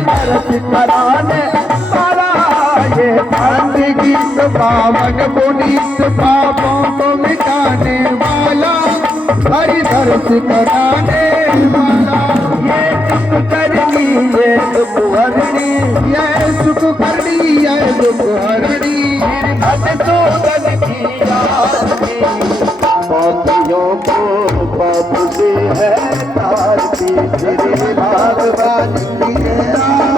दर्श कराने वाला, ये भक्त गीत पावन पुनीत पापों को मिटाने वाला, हरि दर्श कराने वाला। ये सुख करनी ये दुख हरणी, ये सुख करनी ये दुख हरणी, मधुसूदन की आरती। पापियों को पाप से है तारती, श्री भगवान की आरती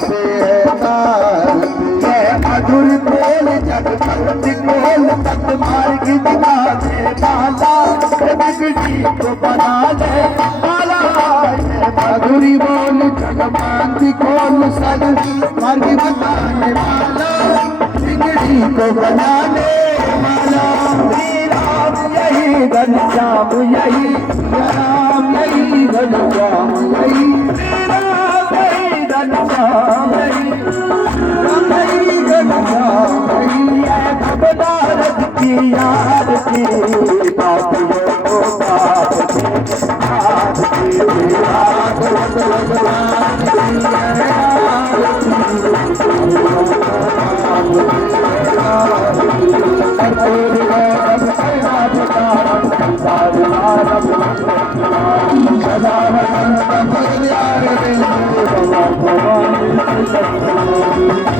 से है तारती। ये मधुर बोल जग भक्ति बोल सतमार्ग दिखाने वाला, बिगड़ी को बनाने वाला। ये मधुरी बोल जग भक्ति बोल सतमार्ग दिखाने वाला, बिगड़ी को बनाने वाला। राम यही घनश्याम यही, राम यही घनश्याम यही, राम यही घनश्याम यही, राम यही घनश्याम यही। भगवान की आरती, पापियों को पाप से आरती, भागवत भगवान की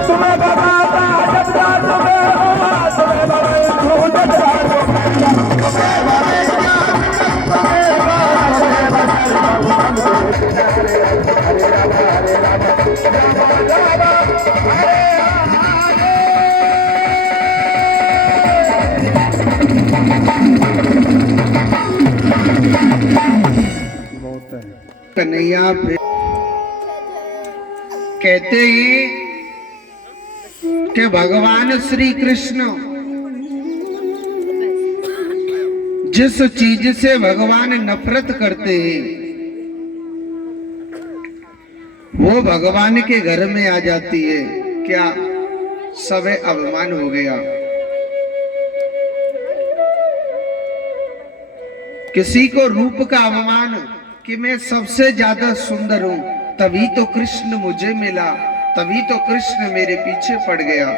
तुम्हें बताता जब कन्हैया कहते हैं कि भगवान श्री कृष्ण जिस चीज से भगवान नफरत करते हैं वो भगवान के घर में आ जाती है। क्या सवे अवमान हो गया? किसी को रूप का अवमान कि मैं सबसे ज्यादा सुंदर हूं, तभी तो कृष्ण मुझे मिला, तभी तो कृष्ण मेरे पीछे पड़ गया।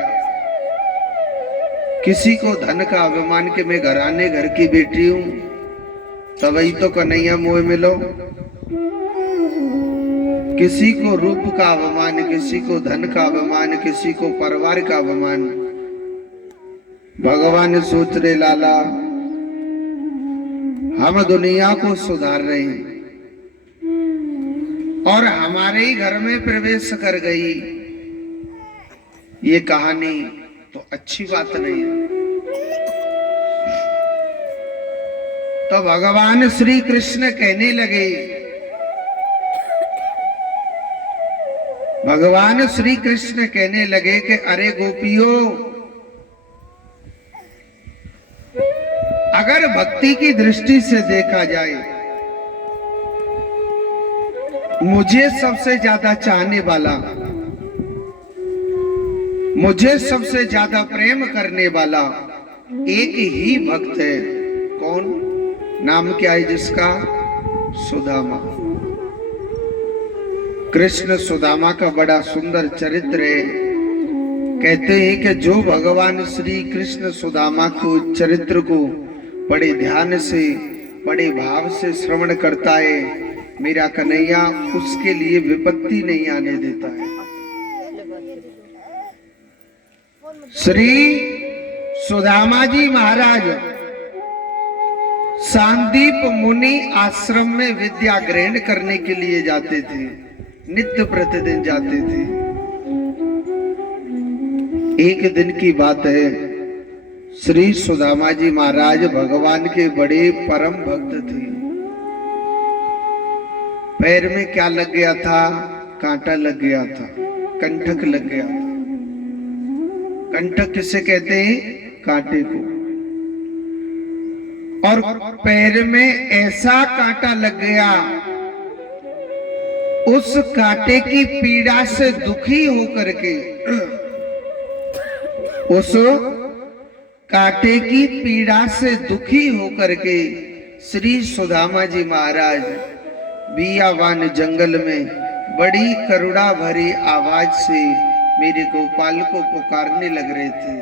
किसी को धन का अभिमान कि मैं घराने घर की बेटी हूं, तभी तो कन्हैया मोह मिलो। किसी को रूप का अभिमान, किसी को धन का अभिमान, किसी को परिवार का अभिमान। भगवान सोच रहे लाला हम दुनिया को सुधार रहे हैं और हमारे ही घर में प्रवेश कर गई ये कहानी तो अच्छी बात नहीं है। तो भगवान श्री कृष्ण कहने लगे, भगवान श्री कृष्ण कहने लगे कि अरे गोपियों, अगर भक्ति की दृष्टि से देखा जाए, मुझे सबसे ज्यादा चाहने वाला, मुझे सबसे ज्यादा प्रेम करने वाला एक ही भक्त है। कौन? नाम क्या है जिसका? सुदामा। कृष्ण सुदामा का बड़ा सुंदर चरित्र है। कहते हैं कि जो भगवान श्री कृष्ण सुदामा को चरित्र को बड़े ध्यान से, बड़े भाव से श्रवण करता है, मेरा कन्हैया उसके लिए विपत्ति नहीं आने देता है। श्री सुदामा जी महाराज सांदीप मुनि आश्रम में विद्या ग्रहण करने के लिए जाते थे, नित्य प्रतिदिन जाते थे। एक दिन की बात है, श्री सुदामा जी महाराज भगवान के बड़े परम भक्त थे। पैर में क्या लग गया था? कांटा लग गया था, कंटक लग गया था। कंटक किसे कहते हैं? कांटे को। और पैर में ऐसा कांटा लग गया, उस कांटे की पीड़ा से दुखी होकर के, उस कांटे की पीड़ा से दुखी होकर के श्री सुदामा जी महाराज बियावान जंगल में बड़ी करुणा भरी आवाज से मेरे गोपाल को पुकारने लग रहे थे,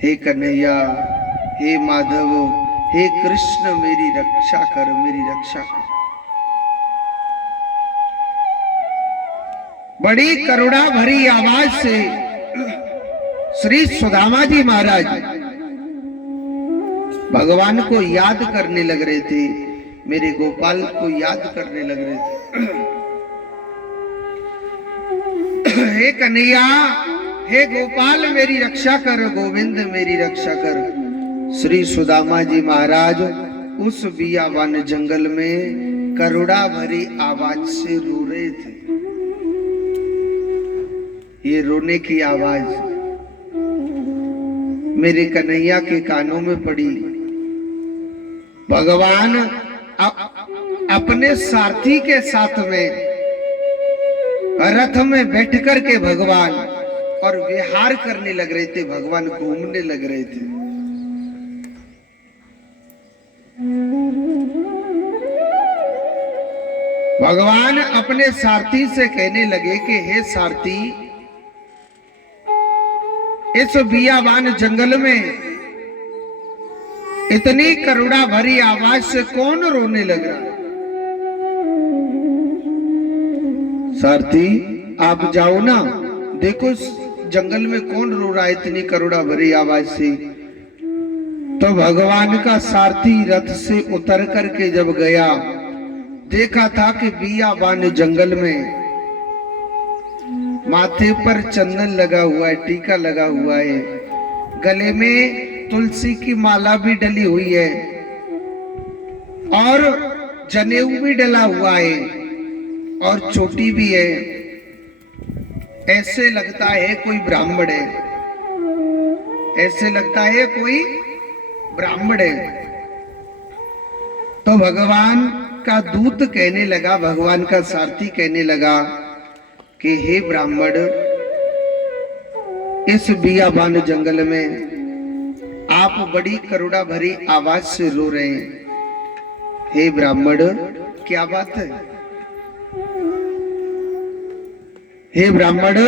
हे कन्हैया, हे माधव, हे कृष्ण, मेरी रक्षा कर, मेरी रक्षा कर। बड़ी करुणा भरी आवाज से श्री सुदामा जी महाराज भगवान को याद करने लग रहे थे, मेरे गोपाल को याद करने लग रहे थे। हे कन्हैया, हे गोपाल, मेरी रक्षा कर, गोविंद मेरी रक्षा कर। श्री सुदामा जी महाराज उस बियावान जंगल में करुणा भरी आवाज से रो रहे थे। ये रोने की आवाज मेरे कन्हैया के कानों में पड़ी। भगवान अपने सारथी के साथ में रथ में बैठ कर के भगवान और विहार करने लग रहे थे, भगवान घूमने लग रहे थे। भगवान अपने सारथी से कहने लगे कि हे सारथी, इस बियावान जंगल में इतनी करुणा भरी आवाज से कौन रोने लग रहा? सारथी, आप जाओ ना, देखो जंगल में कौन रो रहा है इतनी करुणा भरी आवाज से। तो भगवान का सारथी रथ से उतर करके जब गया, देखा था कि बियावान जंगल में माथे पर चंदन लगा हुआ है, टीका लगा हुआ है, गले में तुलसी की माला भी डली हुई है और जनेऊ भी डला हुआ है और चोटी भी है। ऐसे लगता है कोई ब्राह्मण है, ऐसे लगता है कोई ब्राह्मण है। तो भगवान का दूत कहने लगा, भगवान का सारथी कहने लगा कि हे ब्राह्मण, इस बियाबान जंगल में आप बड़ी करुणा भरी आवाज से रो रहे हैं। हे ब्राह्मण, क्या बात है? हे ब्राह्मण,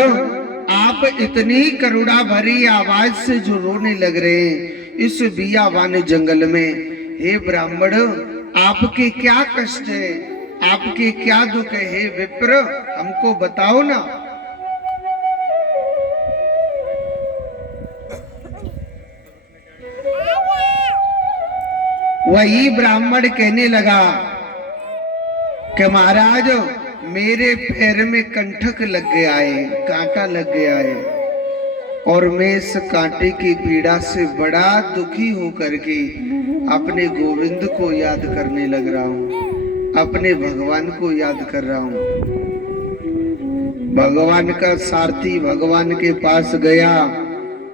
आप इतनी करुणा भरी आवाज से जो रोने लग रहे हैं इस बियाबान जंगल में, हे ब्राह्मण, आपके क्या कष्ट है, आपके क्या दुख है? हे विप्र, हमको बताओ ना। वही ब्राह्मण कहने लगा कि महाराज, मेरे पैर में कंठक लग गया है, कांटा लग गया है और मैं इस कांटे की पीड़ा से बड़ा दुखी होकर के अपने गोविंद को याद करने लग रहा हूं, अपने भगवान को याद कर रहा हूं। भगवान का सारथी भगवान के पास गया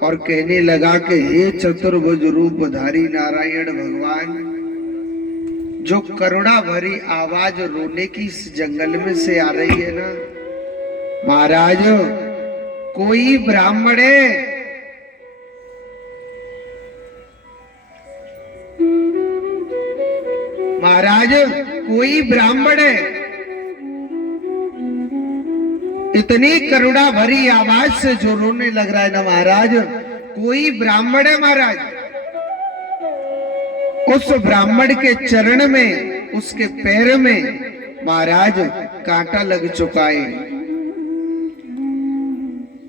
और कहने लगा कि हे चतुर्भुज रूपधारी नारायण भगवान, जो करुणा भरी आवाज रोने की इस जंगल में से आ रही है ना, महाराज, कोई ब्राह्मण है, महाराज, कोई ब्राह्मण है, इतनी करुणा भरी आवाज से जो रोने लग रहा है ना महाराज, कोई ब्राह्मण है महाराज। उस ब्राह्मण के चरण में, उसके पैर में महाराज कांटा लग चुका है।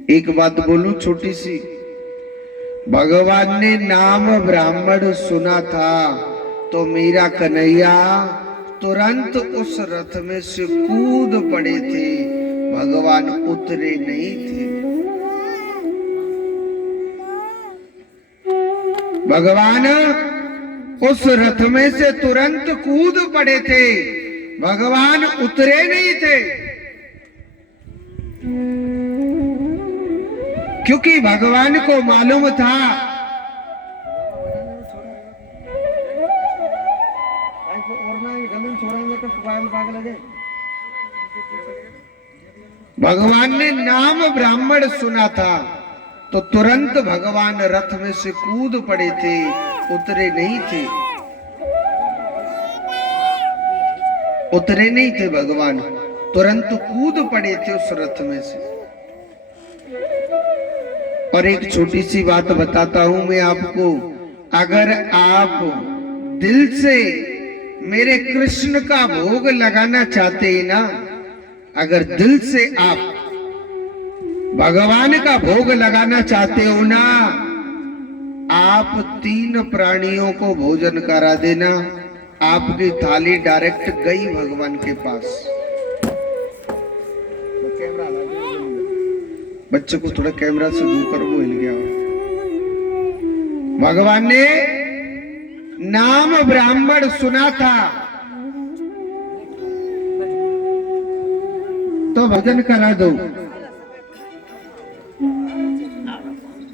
एक बात बोलूं छोटी सी, भगवान ने नाम ब्राह्मण सुना था तो मेरा कन्हैया तुरंत उस रथ में से कूद पड़े थे, भगवान उतरे नहीं थे। भगवान उस रथ में से तुरंत कूद पड़े थे, भगवान उतरे नहीं थे, क्योंकि भगवान को मालूम था भगवान ने नाम ब्राह्मण सुना था तो तुरंत भगवान रथ में से कूद पड़े थे, उतरे नहीं थे, उतरे नहीं थे भगवान। तुरंत कूद पड़े थे उस रथ में से। और एक छोटी सी बात बताता हूं मैं आपको, अगर आप दिल से मेरे कृष्ण का भोग लगाना चाहते हैं ना, अगर दिल से आप भगवान का भोग लगाना चाहते हो ना, आप 3 प्राणियों को भोजन करा देना, आपकी थाली डायरेक्ट गई भगवान के पास। बच्चे को थोड़ा कैमरा से दूर करो, वो हिल गया। भगवान ने नाम ब्राह्मण सुना था तो भजन करा दो।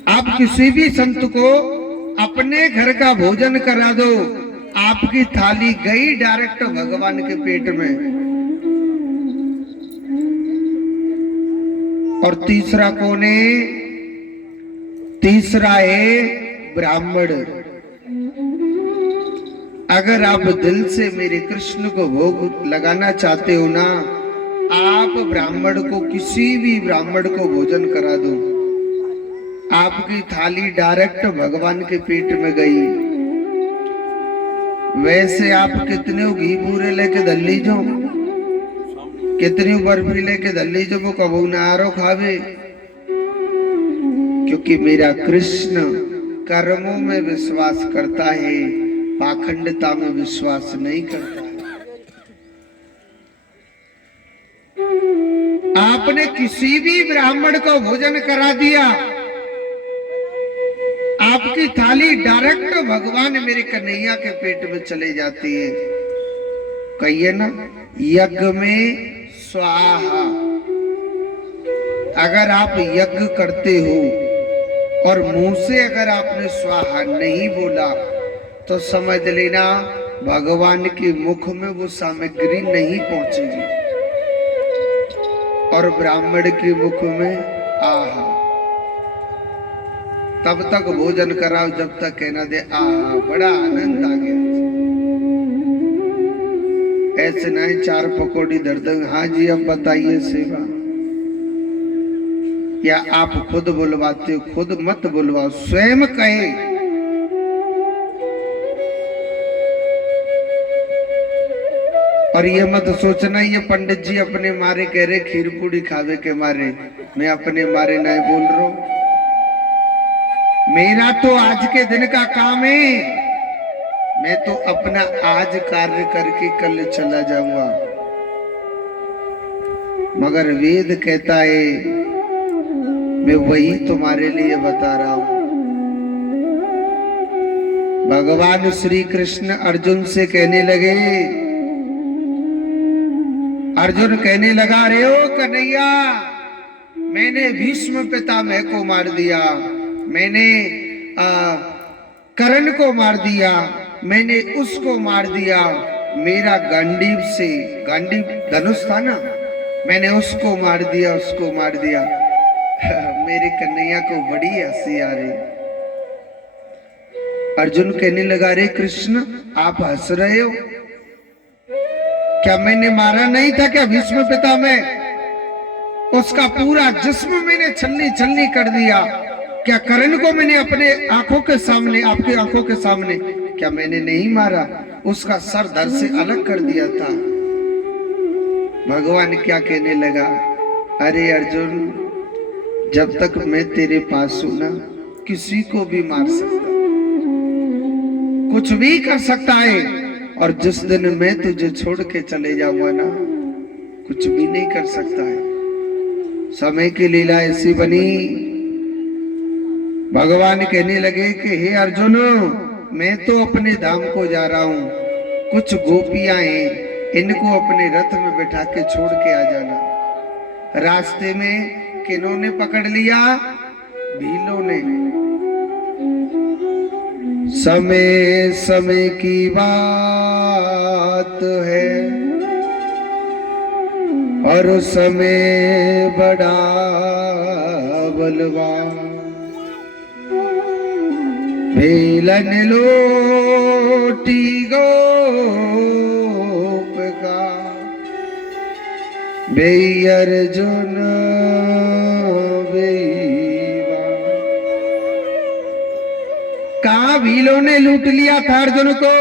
आप किसी भी संत को अपने घर का भोजन करा दो, आपकी थाली गई डायरेक्ट भगवान के पेट में। और तीसरा कौन है? तीसरा है ब्राह्मण। अगर आप दिल से मेरे कृष्ण को भोग लगाना चाहते हो ना, आप ब्राह्मण को, किसी भी ब्राह्मण को भोजन करा दो, आपकी थाली डायरेक्ट भगवान के पेट में गई। वैसे आप कितने घी पूरे लेके दल्ली जो, कितनी बर्फी लेके दल्ली जो, वो कबू ना आरो खावे, क्योंकि मेरा कृष्ण कर्मों में विश्वास करता है, पाखंडता में विश्वास नहीं करता है। आपने किसी भी ब्राह्मण को भोजन करा दिया, आपकी थाली डायरेक्ट भगवान मेरे कन्हैया के पेट में चले जाती है। कहिए ना, यज्ञ में स्वाहा। अगर आप यज्ञ करते हो और मुंह से अगर आपने स्वाहा नहीं बोला, तो समझ लेना भगवान के मुख में वो सामग्री नहीं पहुंचेगी। और ब्राह्मण के मुख में आहा। तब तक भोजन कराओ जब तक कहना दे आहा, बड़ा आनंद आ गया। ऐसे नहीं 4 पकौड़ी दर देंगे, हाँ जी अब बताइए सेवा, या आप खुद बुलवाते हो? खुद मत बुलवाओ, स्वयं कहे। और ये मत सोचना ये पंडित जी अपने मारे कह रहे खीर पूड़ी खावे के मारे, मैं अपने मारे नहीं बोल रहा हूं। मेरा तो आज के दिन का काम है, मैं तो अपना आज कार्य करके कल चला जाऊंगा। मगर वेद कहता है, मैं वही तुम्हारे लिए बता रहा हूं। भगवान श्री कृष्ण अर्जुन से कहने लगे, अर्जुन कहने लगा, रे ओ कन्हैया, मैंने भीष्म पितामह को मार दिया, मैंने कर्ण को मार दिया, मैंने उसको मार दिया, मेरा गांडीव से, गांडीव धनुष था ना, मैंने उसको मार दिया, उसको मार दिया। मेरे कन्हैया को बड़ी हंसी आ रही। अर्जुन कहने लगा, रे कृष्ण आप हंस रहे हो? क्या मैंने मारा नहीं था क्या भीष्म पितामह? उसका पूरा जिस्म मैंने छलनी छलनी कर दिया। क्या कर्ण को मैंने अपने आंखों के सामने, आपकी आंखों के सामने क्या मैंने नहीं मारा? उसका सर धड़ से अलग कर दिया था। भगवान क्या कहने लगा, अरे अर्जुन, जब तक मैं तेरे पास हूं ना, किसी को भी मार सकता, कुछ भी कर सकता है। और जिस दिन मैं तुझे छोड़ के चले जाऊंगा ना, कुछ भी नहीं कर सकता है। समय की लीला ऐसी बनी, भगवान कहने लगे कि हे अर्जुन, मैं तो अपने धाम को जा रहा हूं, कुछ गोपियां हैं, इनको अपने रथ में बैठा के छोड़ के आ जाना। रास्ते में किन्होंने पकड़ लिया? भीलों ने। समय समय की बात है और समय बड़ा बलवान, भेलन लोटी गोप का बेई अर्जुन बेईवा। कहा भीलों ने लूट लिया था अर्जुन को,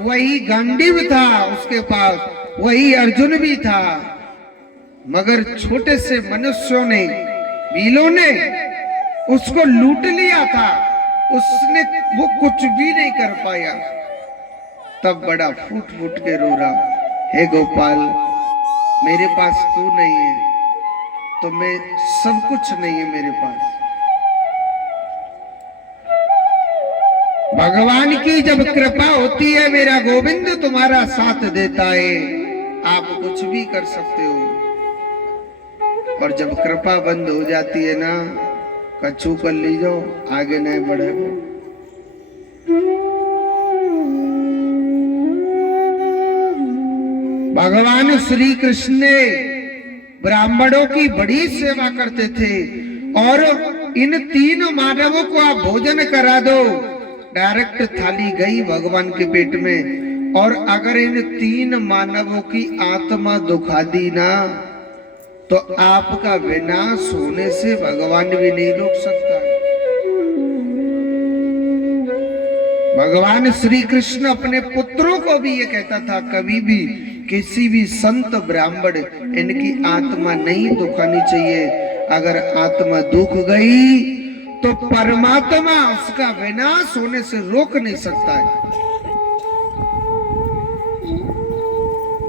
वही गांडीव था उसके पास, वही अर्जुन भी था, मगर छोटे से मनुष्यों ने, भीलों ने उसको लूट लिया था, उसने वो कुछ भी नहीं कर पाया। तब बड़ा फूट फूट के रो रहा, हे गोपाल मेरे पास तू नहीं है तो मैं सब कुछ नहीं है मेरे पास। भगवान की जब कृपा होती है, मेरा गोविंद तुम्हारा साथ देता है, आप कुछ भी कर सकते हो। और जब कृपा बंद हो जाती है ना, कछु कर लीजो, आगे नहीं बढ़े। भगवान श्री कृष्ण ने ब्राह्मणों की बड़ी सेवा करते थे, और इन 3 मानवों को आप भोजन करा दो, डायरेक्ट थाली गई भगवान के पेट में। और अगर इन 3 मानवों की आत्मा दुखा दी ना, तो आपका विनाश होने से भगवान भी नहीं रोक सकता। भगवान श्री कृष्ण अपने पुत्रों को भी ये कहता था, कभी भी किसी भी संत ब्राह्मण इनकी आत्मा नहीं दुखानी चाहिए। अगर आत्मा दुख गई तो परमात्मा उसका विनाश होने से रोक नहीं सकता है।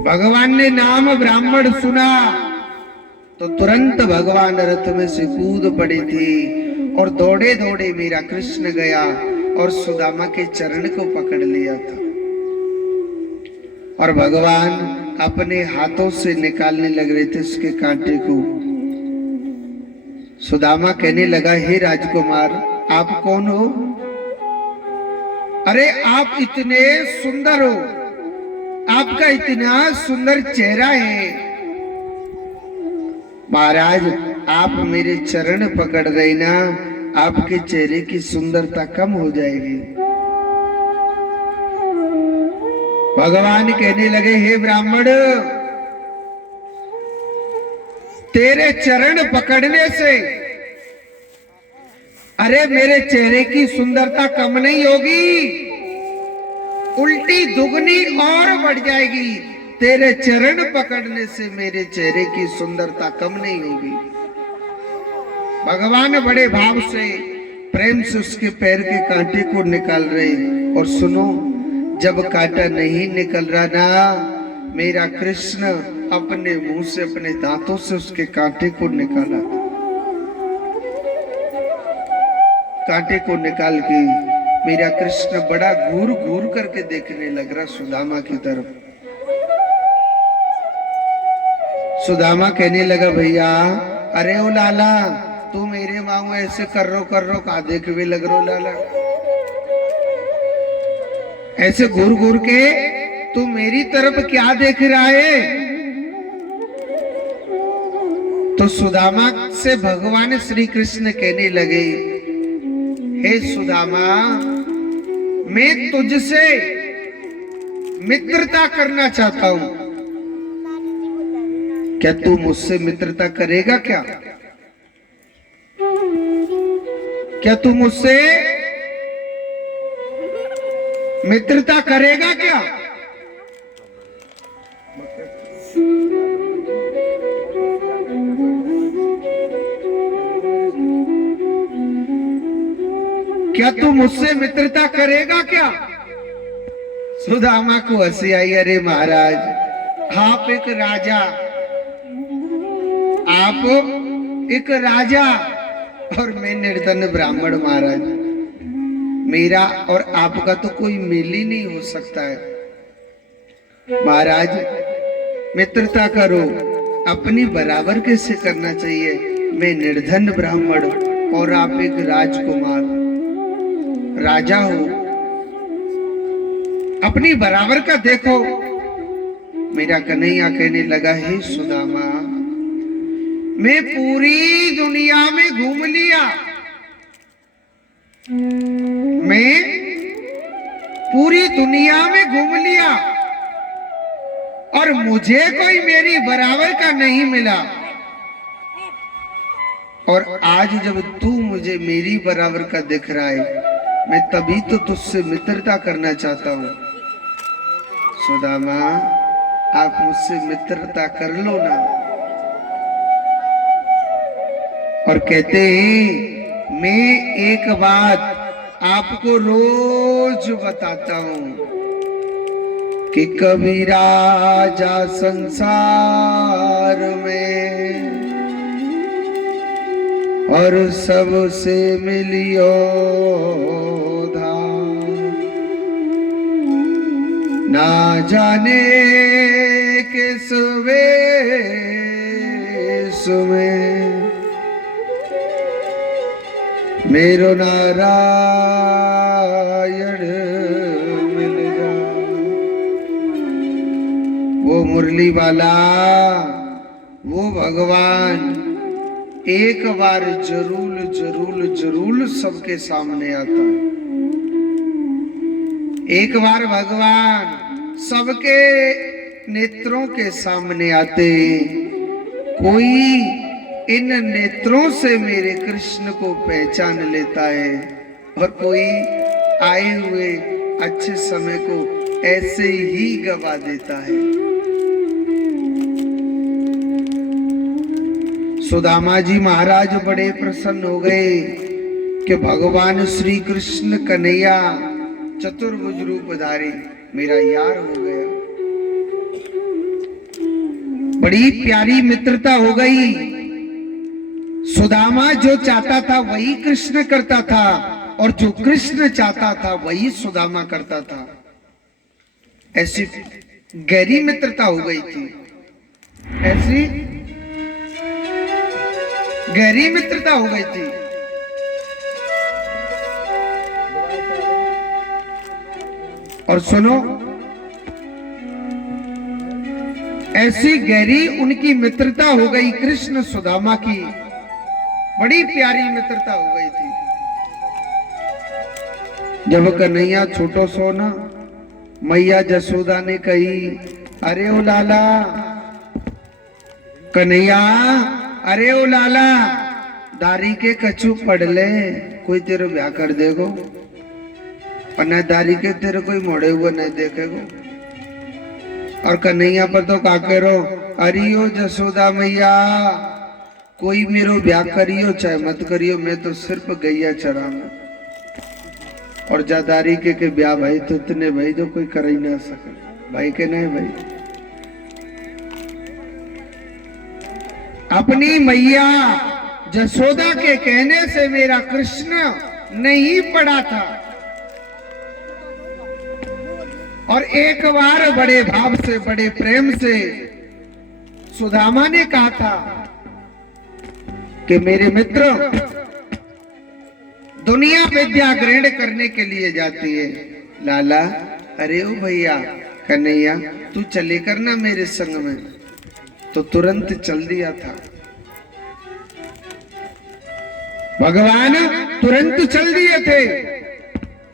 भगवान ने नाम ब्राह्मण सुना तो तुरंत भगवान रथ में से कूद पड़े थे, और दौड़े दौड़े मेरा कृष्ण गया और सुदामा के चरण को पकड़ लिया था। और भगवान अपने हाथों से निकालने लग रहे थे उसके कांटे को। सुदामा कहने लगा, हे राजकुमार आप कौन हो? अरे आप इतने सुंदर हो, आपका इतना सुंदर चेहरा है। महाराज आप मेरे चरण पकड़ रहे ना, आपके चेहरे की सुंदरता कम हो जाएगी। भगवान कहने लगे, हे ब्राह्मण तेरे चरण पकड़ने से अरे मेरे चेहरे की सुंदरता कम नहीं होगी, उल्टी दुगनी और बढ़ जाएगी। तेरे चरण पकड़ने से मेरे चेहरे की सुंदरता कम नहीं होगी। भगवान बड़े भाव से प्रेम से उसके पैर के कांटे को निकाल रहे। और सुनो, जब कांटा नहीं निकल रहा ना, मेरा कृष्ण अपने मुंह से अपने दांतों से उसके कांटे को निकाला। कांटे को निकाल के मेरा कृष्ण बड़ा घूर घूर करके देखने लग रहा सुदामा की तरफ। सुदामा कहने लगा, भैया अरे ओ लाला तू मेरे मांगो ऐसे कर रो का देख भी लग रो लाला, ऐसे घूर घूर के तू मेरी तरफ क्या देख रहा है? तो सुदामा से भगवान श्री कृष्ण कहने लगे, हे सुदामा मैं तुझसे मित्रता करना चाहता हूं, क्या तू मुझसे मित्रता करेगा? क्या तू मुझसे मित्रता करेगा क्या? क्या तू मुझसे मित्रता करेगा क्या? सुदामा को हंसी आई, अरे महाराज आप एक राजा और मैं निर्धन ब्राह्मण, महाराज मेरा और आपका तो कोई मेल ही नहीं हो सकता है। महाराज मित्रता करो, अपनी बराबर कैसे करना चाहिए? मैं निर्धन ब्राह्मण और आप एक राजकुमार राजा हो, अपनी बराबर का देखो। मेरा कन्हैया कहने लगा, हे सुदामा मैं पूरी दुनिया में घूम लिया, मैं पूरी दुनिया में घूम लिया, और मुझे कोई मेरी बराबर का नहीं मिला, और आज जब तू मुझे मेरी बराबर का दिख रहा है, मैं तभी तो तुझसे मित्रता करना चाहता हूं। सुदामा, आप मुझसे मित्रता कर लो ना। और कहते हैं, मैं एक बात आपको रोज बताता हूं कि कभी राजा संसार में और सबसे मिलियो धाम, ना जाने किस वेश में मेरो नारायण मिल जा। वो मुरली वाला, वो भगवान एक बार जरूर जरूर जरूर सबके सामने आता है। एक बार भगवान सबके नेत्रों के सामने आते। कोई इन नेत्रों से मेरे कृष्ण को पहचान लेता है, और कोई आए हुए अच्छे समय को ऐसे ही गवा देता है। सुदामा जी महाराज बड़े प्रसन्न हो गए कि भगवान श्री कृष्ण कन्हैया चतुर्भुज रूपधारी मेरा यार हो गया। बड़ी प्यारी मित्रता हो गई। सुदामा जो चाहता था वही कृष्ण करता था, और जो कृष्ण चाहता था वही सुदामा करता था। ऐसी गहरी मित्रता हो गई थी, ऐसी गहरी मित्रता हो गई थी। और सुनो, ऐसी गहरी उनकी मित्रता हो गई कृष्ण सुदामा की, बड़ी प्यारी मित्रता हो गई थी। जब कन्हैया छोटो सोना, मैया जसोदा ने कही, अरे ओ लाला कन्हैया, अरे ओ लाला, दारी के कछु पढ़ ले, कोई तेरे ब्याह कर देगो, और न दारी के तेरे कोई मोड़े हुए नहीं देखेगो। और कन्हैया पर तो का करो, अरे ओ जसोदा मैया, कोई मेरो ब्याह करियो चाहे मत करियो, मैं तो सिर्फ गैया चराऊं। और जादारी के ब्याह भाई तो इतने भाई जो कोई कर ही ना सके, भाई के नहीं भाई। अपनी मैया जसोदा के कहने से मेरा कृष्ण नहीं पड़ा था, और एक बार बड़े भाव से बड़े प्रेम से सुदामा ने कहा था कि मेरे मित्र, दुनिया विद्या ग्रहण करने के लिए जाती है। लाला, अरे ओ भैया कन्हैया, तू चले करना मेरे संग में, तो तुरंत चल दिया था। भगवान तुरंत चल दिए थे,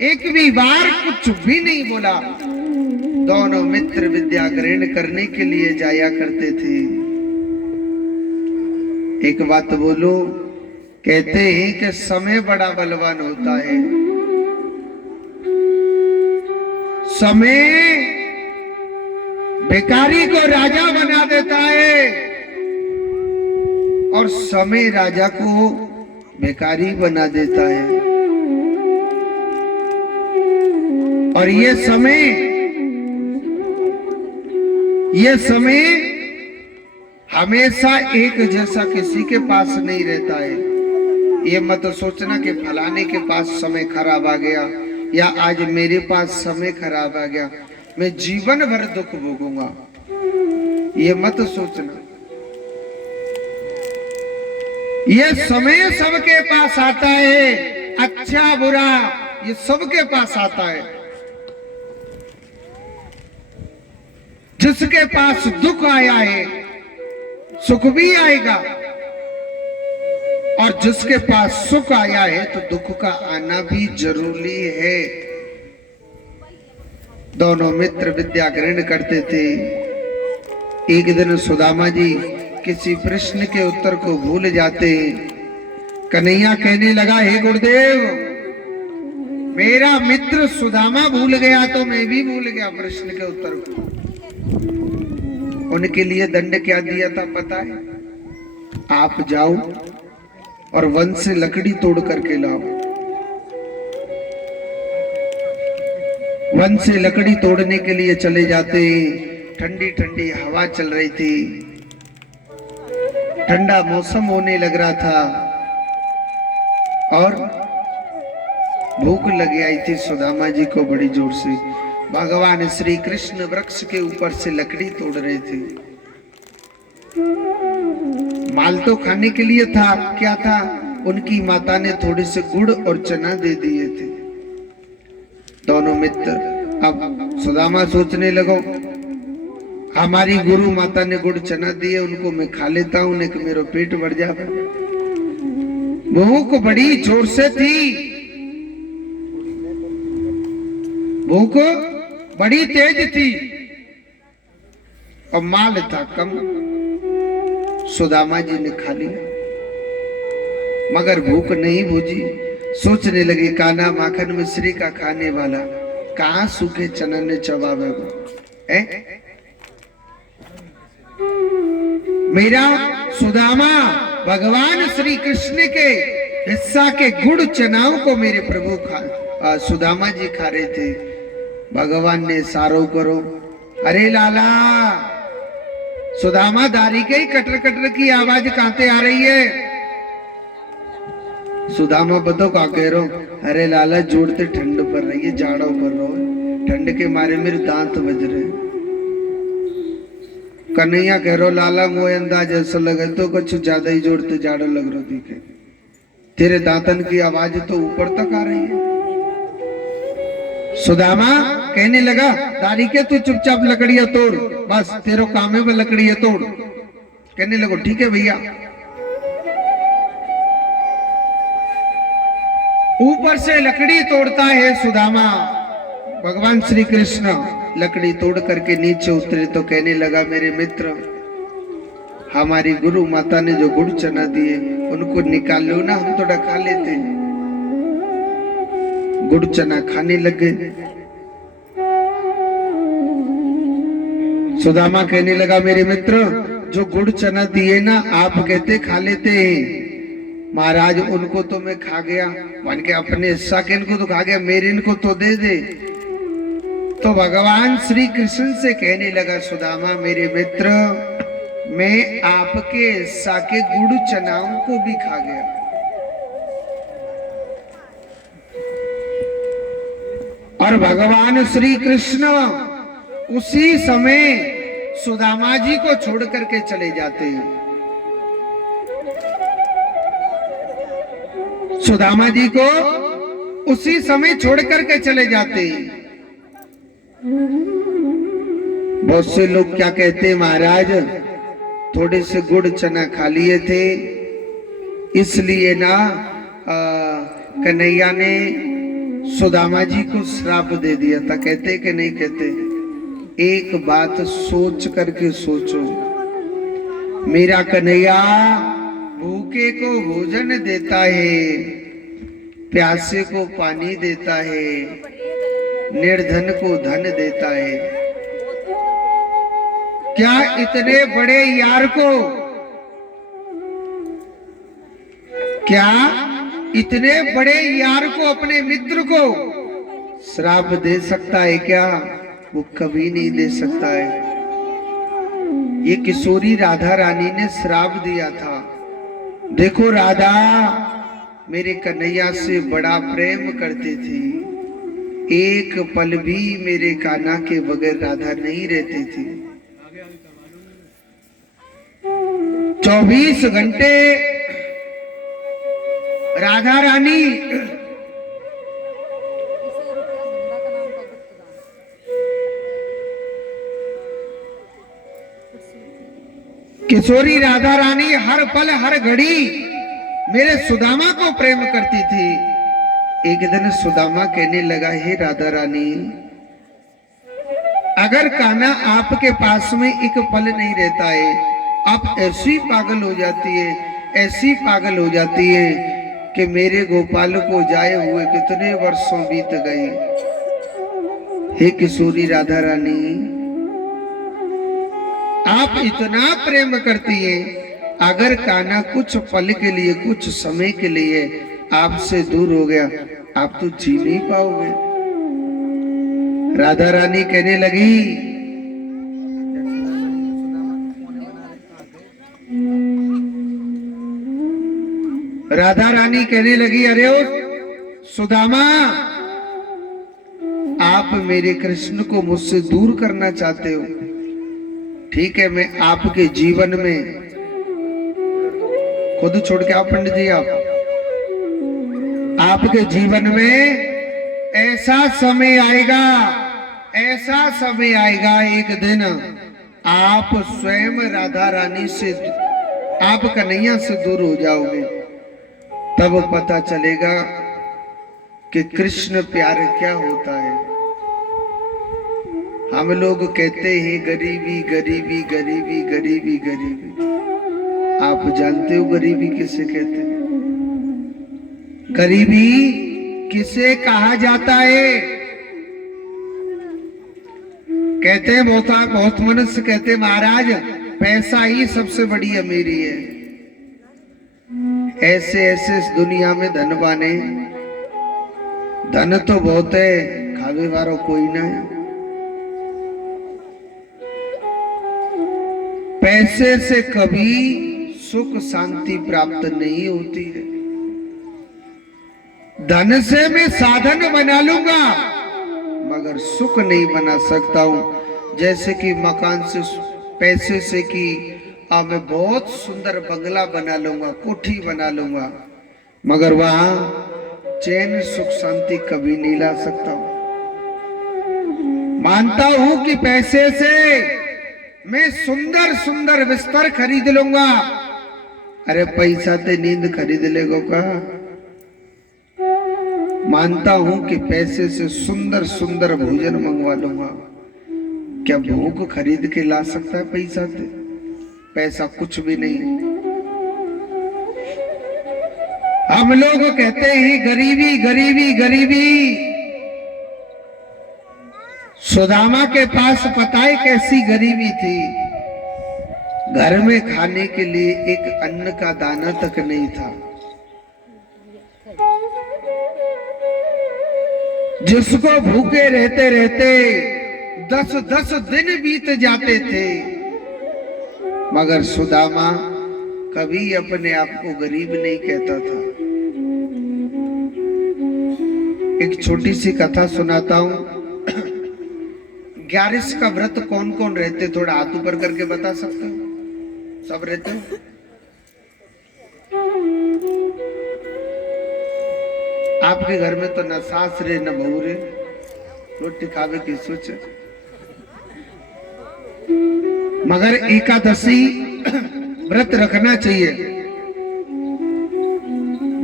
एक भी बार कुछ भी नहीं बोला। दोनों मित्र विद्या ग्रहण करने के लिए जाया करते थे। एक बात बोलो, कहते हैं कि समय बड़ा बलवान होता है। समय भिखारी को राजा बना देता है, और समय राजा को भिखारी बना देता है। और ये समय हमेशा एक जैसा किसी के पास नहीं रहता है। ये मत सोचना कि फलाने के पास समय खराब आ गया, या आज मेरे पास समय खराब आ गया, मैं जीवन भर दुख भोगूंगा। ये मत सोचना। ये समय सबके पास आता है, अच्छा बुरा ये सबके पास आता है। जिसके पास दुख आया है, सुख भी आएगा, और जिसके पास सुख आया है तो दुख का आना भी जरूरी है। दोनों मित्र विद्या ग्रहण करते थे। एक दिन सुदामा जी किसी प्रश्न के उत्तर को भूल जाते हैं। कन्हैया कहने लगा, हे गुरुदेव, मेरा मित्र सुदामा भूल गया तो मैं भी भूल गया प्रश्न के उत्तर को। उनके लिए दंड क्या दिया था पता है? आप जाओ और वन से लकड़ी तोड़ करके लाओ। वन से लकड़ी तोड़ने के लिए चले जाते। ठंडी ठंडी हवा चल रही थी, ठंडा मौसम होने लग रहा था और भूख लग आई थी सुदामा जी को बड़ी जोर से। भगवान श्री कृष्ण वृक्ष के ऊपर से लकड़ी तोड़ रहे थे। माल तो खाने के लिए था, क्या था? उनकी माता ने थोड़े से गुड़ और चना दे दिए थे। दोनों मित्र, अब सुदामा सोचने लगो, हमारी गुरु माता ने गुड़ चना दिए, उनको मैं खा लेता हूं, नहीं मेरा पेट भर जाए। भूख बड़ी जोर से थी, भूख बड़ी तेज थी और माल था कम। सुदामा जी ने खा लिया मगर भूख नहीं बुझी। सोचने लगे, कान्हा माखन मिश्री का खाने वाला, कहां सूखे चना ने चबावे वो। मेरा सुदामा भगवान श्री कृष्ण के हिस्सा के गुड़ चनाओं को मेरे प्रभु सुदामा जी खा रहे थे। भगवान ने सारो करो, अरे लाला, सुदामा दारी के कटर कटर की आवाज कहां आ रही है? सुदामा बताओ क्या कह रहा हूं? अरे लाला, जोड़ते ठंड पर रही है, जाड़ो कर रहा है, ठंड के मारे मेरे दांत बज रहे। कन्हैया कह रहा, लाला मोए अंदाज ऐसा लगे तो कुछ ज्यादा ही जोड़ते जाड़ो लग रहा दिखे, तेरे दांतन की आवाज तो ऊपर तक आ रही है। सुदामा कहने लगा, दारी के तू चुपचाप लकड़ियां तोड़, बस तेरा काम है वो लकड़ियां तोड़। कहने लगो, ठीक है भैया। ऊपर से लकड़ी तोड़ता है सुदामा। भगवान श्री कृष्ण लकड़ी तोड़ करके नीचे उतरे तो कहने लगा, मेरे मित्र, हमारी गुरु माता ने जो गुड़ चना दिए उनको निकाल लो ना, हम थोड़ा खा लेते। गुड़ चना खाने लग गए। सुदामा कहने लगा, मेरे मित्र, जो गुड़ चना दिए ना, आप कहते खा लेते हैं, महाराज उनको तो मैं खा गया, मान के अपने हिस्सा के इनको तो खा गया, मेरे इनको तो दे दे। तो भगवान श्री कृष्ण से कहने लगा, सुदामा मेरे मित्र, मैं आपके हिस्सा के गुड़ चनाओं को भी खा गया। और भगवान श्री कृष्ण उसी समय सुदामा जी को छोड़ करके चले जाते हैं। सुदामा जी को उसी समय छोड़ करके चले जाते हैं। बहुत से लोग क्या कहते हैं, महाराज थोड़े से गुड़ चना खा लिए थे, इसलिए ना कन्हैया ने सुदामा जी को श्राप दे दिया था। कहते कि नहीं कहते? एक बात सोच करके सोचो, मेरा कन्हैया भूखे को भोजन देता है, प्यासे को पानी देता है, निर्धन को धन देता है। क्या इतने बड़े यार को, क्या इतने बड़े यार को, अपने मित्र को श्राप दे सकता है क्या? वो कभी नहीं दे सकता है। ये किशोरी राधा रानी ने श्राप दिया था। देखो, राधा मेरे कन्हैया से बड़ा प्रेम करती थी, एक पल भी मेरे कान्हा के बगैर राधा नहीं रहती थी। 24 घंटे राधा रानी किशोरी राधा रानी हर पल हर घड़ी मेरे सुदामा को प्रेम करती थी। एक दिन सुदामा कहने लगा, हे राधा रानी, अगर कान्हा आपके पास में एक पल नहीं रहता है, आप ऐसी पागल हो जाती है, ऐसी पागल हो जाती है कि मेरे गोपाल को जाए हुए कितने वर्षों बीत गए। हे किशोरी राधा रानी, आप इतना प्रेम करती हैं, अगर कान्हा कुछ पल के लिए, कुछ समय के लिए आपसे दूर हो गया, आप तो जी नहीं पाओगे। राधा रानी कहने लगी, राधा रानी कहने लगी, अरे ओ सुदामा, आप मेरे कृष्ण को मुझसे दूर करना चाहते हो। ठीक है, मैं आपके जीवन में खुद छोड़ के आप पंडित जी, आपके जीवन में ऐसा समय आएगा, ऐसा समय आएगा, एक दिन आप स्वयं राधा रानी से, आप कन्हैया से दूर हो जाओगे। तब पता चलेगा कि कृष्ण प्यार क्या होता है। हम लोग कहते हैं गरीबी गरीबी गरीबी गरीबी गरीबी। आप जानते हो गरीबी किसे कहते हैं? गरीबी किसे कहा जाता है? कहते हैं बहुत मनुष्य कहते हैं महाराज पैसा ही सबसे बड़ी अमीरी है। ऐसे ऐसे इस दुनिया में धनवान है, धन तो बहुत है, खावे वालों कोई ना है। पैसे से कभी सुख शांति प्राप्त नहीं होती है। धन से मैं साधन बना लूंगा मगर सुख नहीं बना सकता हूं। जैसे कि मकान से, पैसे से कि मैं बहुत सुंदर बंगला बना लूंगा, कोठी बना लूंगा, मगर वहां चैन सुख शांति कभी नहीं ला सकता हूं। मानता हूं कि पैसे से मैं सुंदर सुंदर बिस्तर खरीद लूंगा, अरे पैसा ते नींद खरीद लेगो का। मानता हूं कि पैसे से सुंदर सुंदर भोजन मंगवा लूंगा, क्या भूख खरीद के ला सकता है पैसा से? पैसा कुछ भी नहीं। हम लोग कहते हैं गरीबी गरीबी गरीबी। सुदामा के पास पता है कैसी गरीबी थी? घर में खाने के लिए एक अन्न का दाना तक नहीं था। जिसको भूखे रहते रहते 10-10 दिन बीत जाते थे, मगर सुदामा कभी अपने आप को गरीब नहीं कहता था। एक छोटी सी कथा सुनाता हूं। 11 का व्रत कौन कौन रहते, थोड़ा हाथ ऊपर करके बता सकते हो? सब रहते हो? आपके घर में तो न सास रे न बहू रे, रोटी खावे की सोच। मगर एकादशी व्रत रखना चाहिए।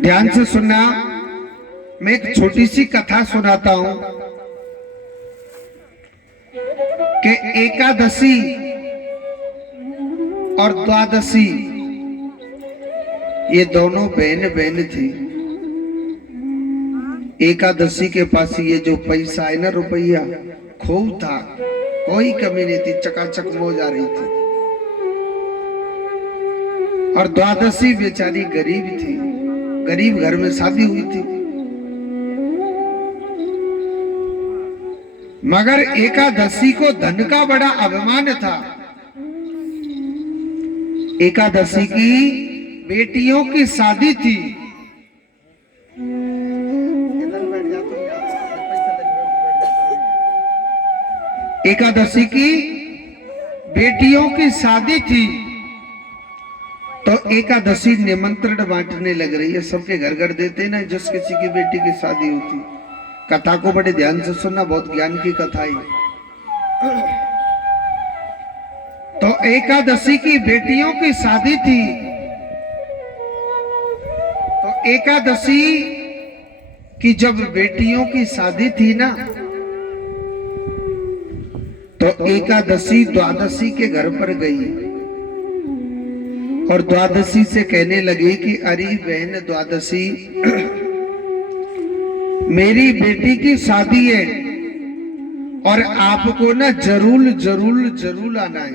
ध्यान से सुनना, मैं एक छोटी सी कथा सुनाता हूं कि एकादशी और द्वादशी ये दोनों बहन बहन थी। एकादशी के पास ये जो पैसा है ना, रुपया खूब था, कोई कमी नहीं थी, चकाचक मौज आ रही थी। और द्वादशी बेचारी गरीब थी, गरीब घर में शादी हुई थी। मगर एकादशी को धन का बड़ा अभिमान था। एकादशी की बेटियों की शादी थी। एकादशी की बेटियों की शादी थी, तो एकादशी निमंत्रण बांटने लग रही है। सबके घर घर देते ना, जिस किसी की बेटी की शादी होती। कथा को बड़े ध्यान से सुनना, बहुत ज्ञान की कथा है। तो एकादशी की बेटियों की शादी थी, तो एकादशी की जब बेटियों की शादी थी ना, तो एकादशी द्वादशी के घर पर गई और द्वादशी से कहने लगी कि अरे बहन द्वादशी, मेरी बेटी की शादी है और आपको ना जरूर जरूर जरूर आना है।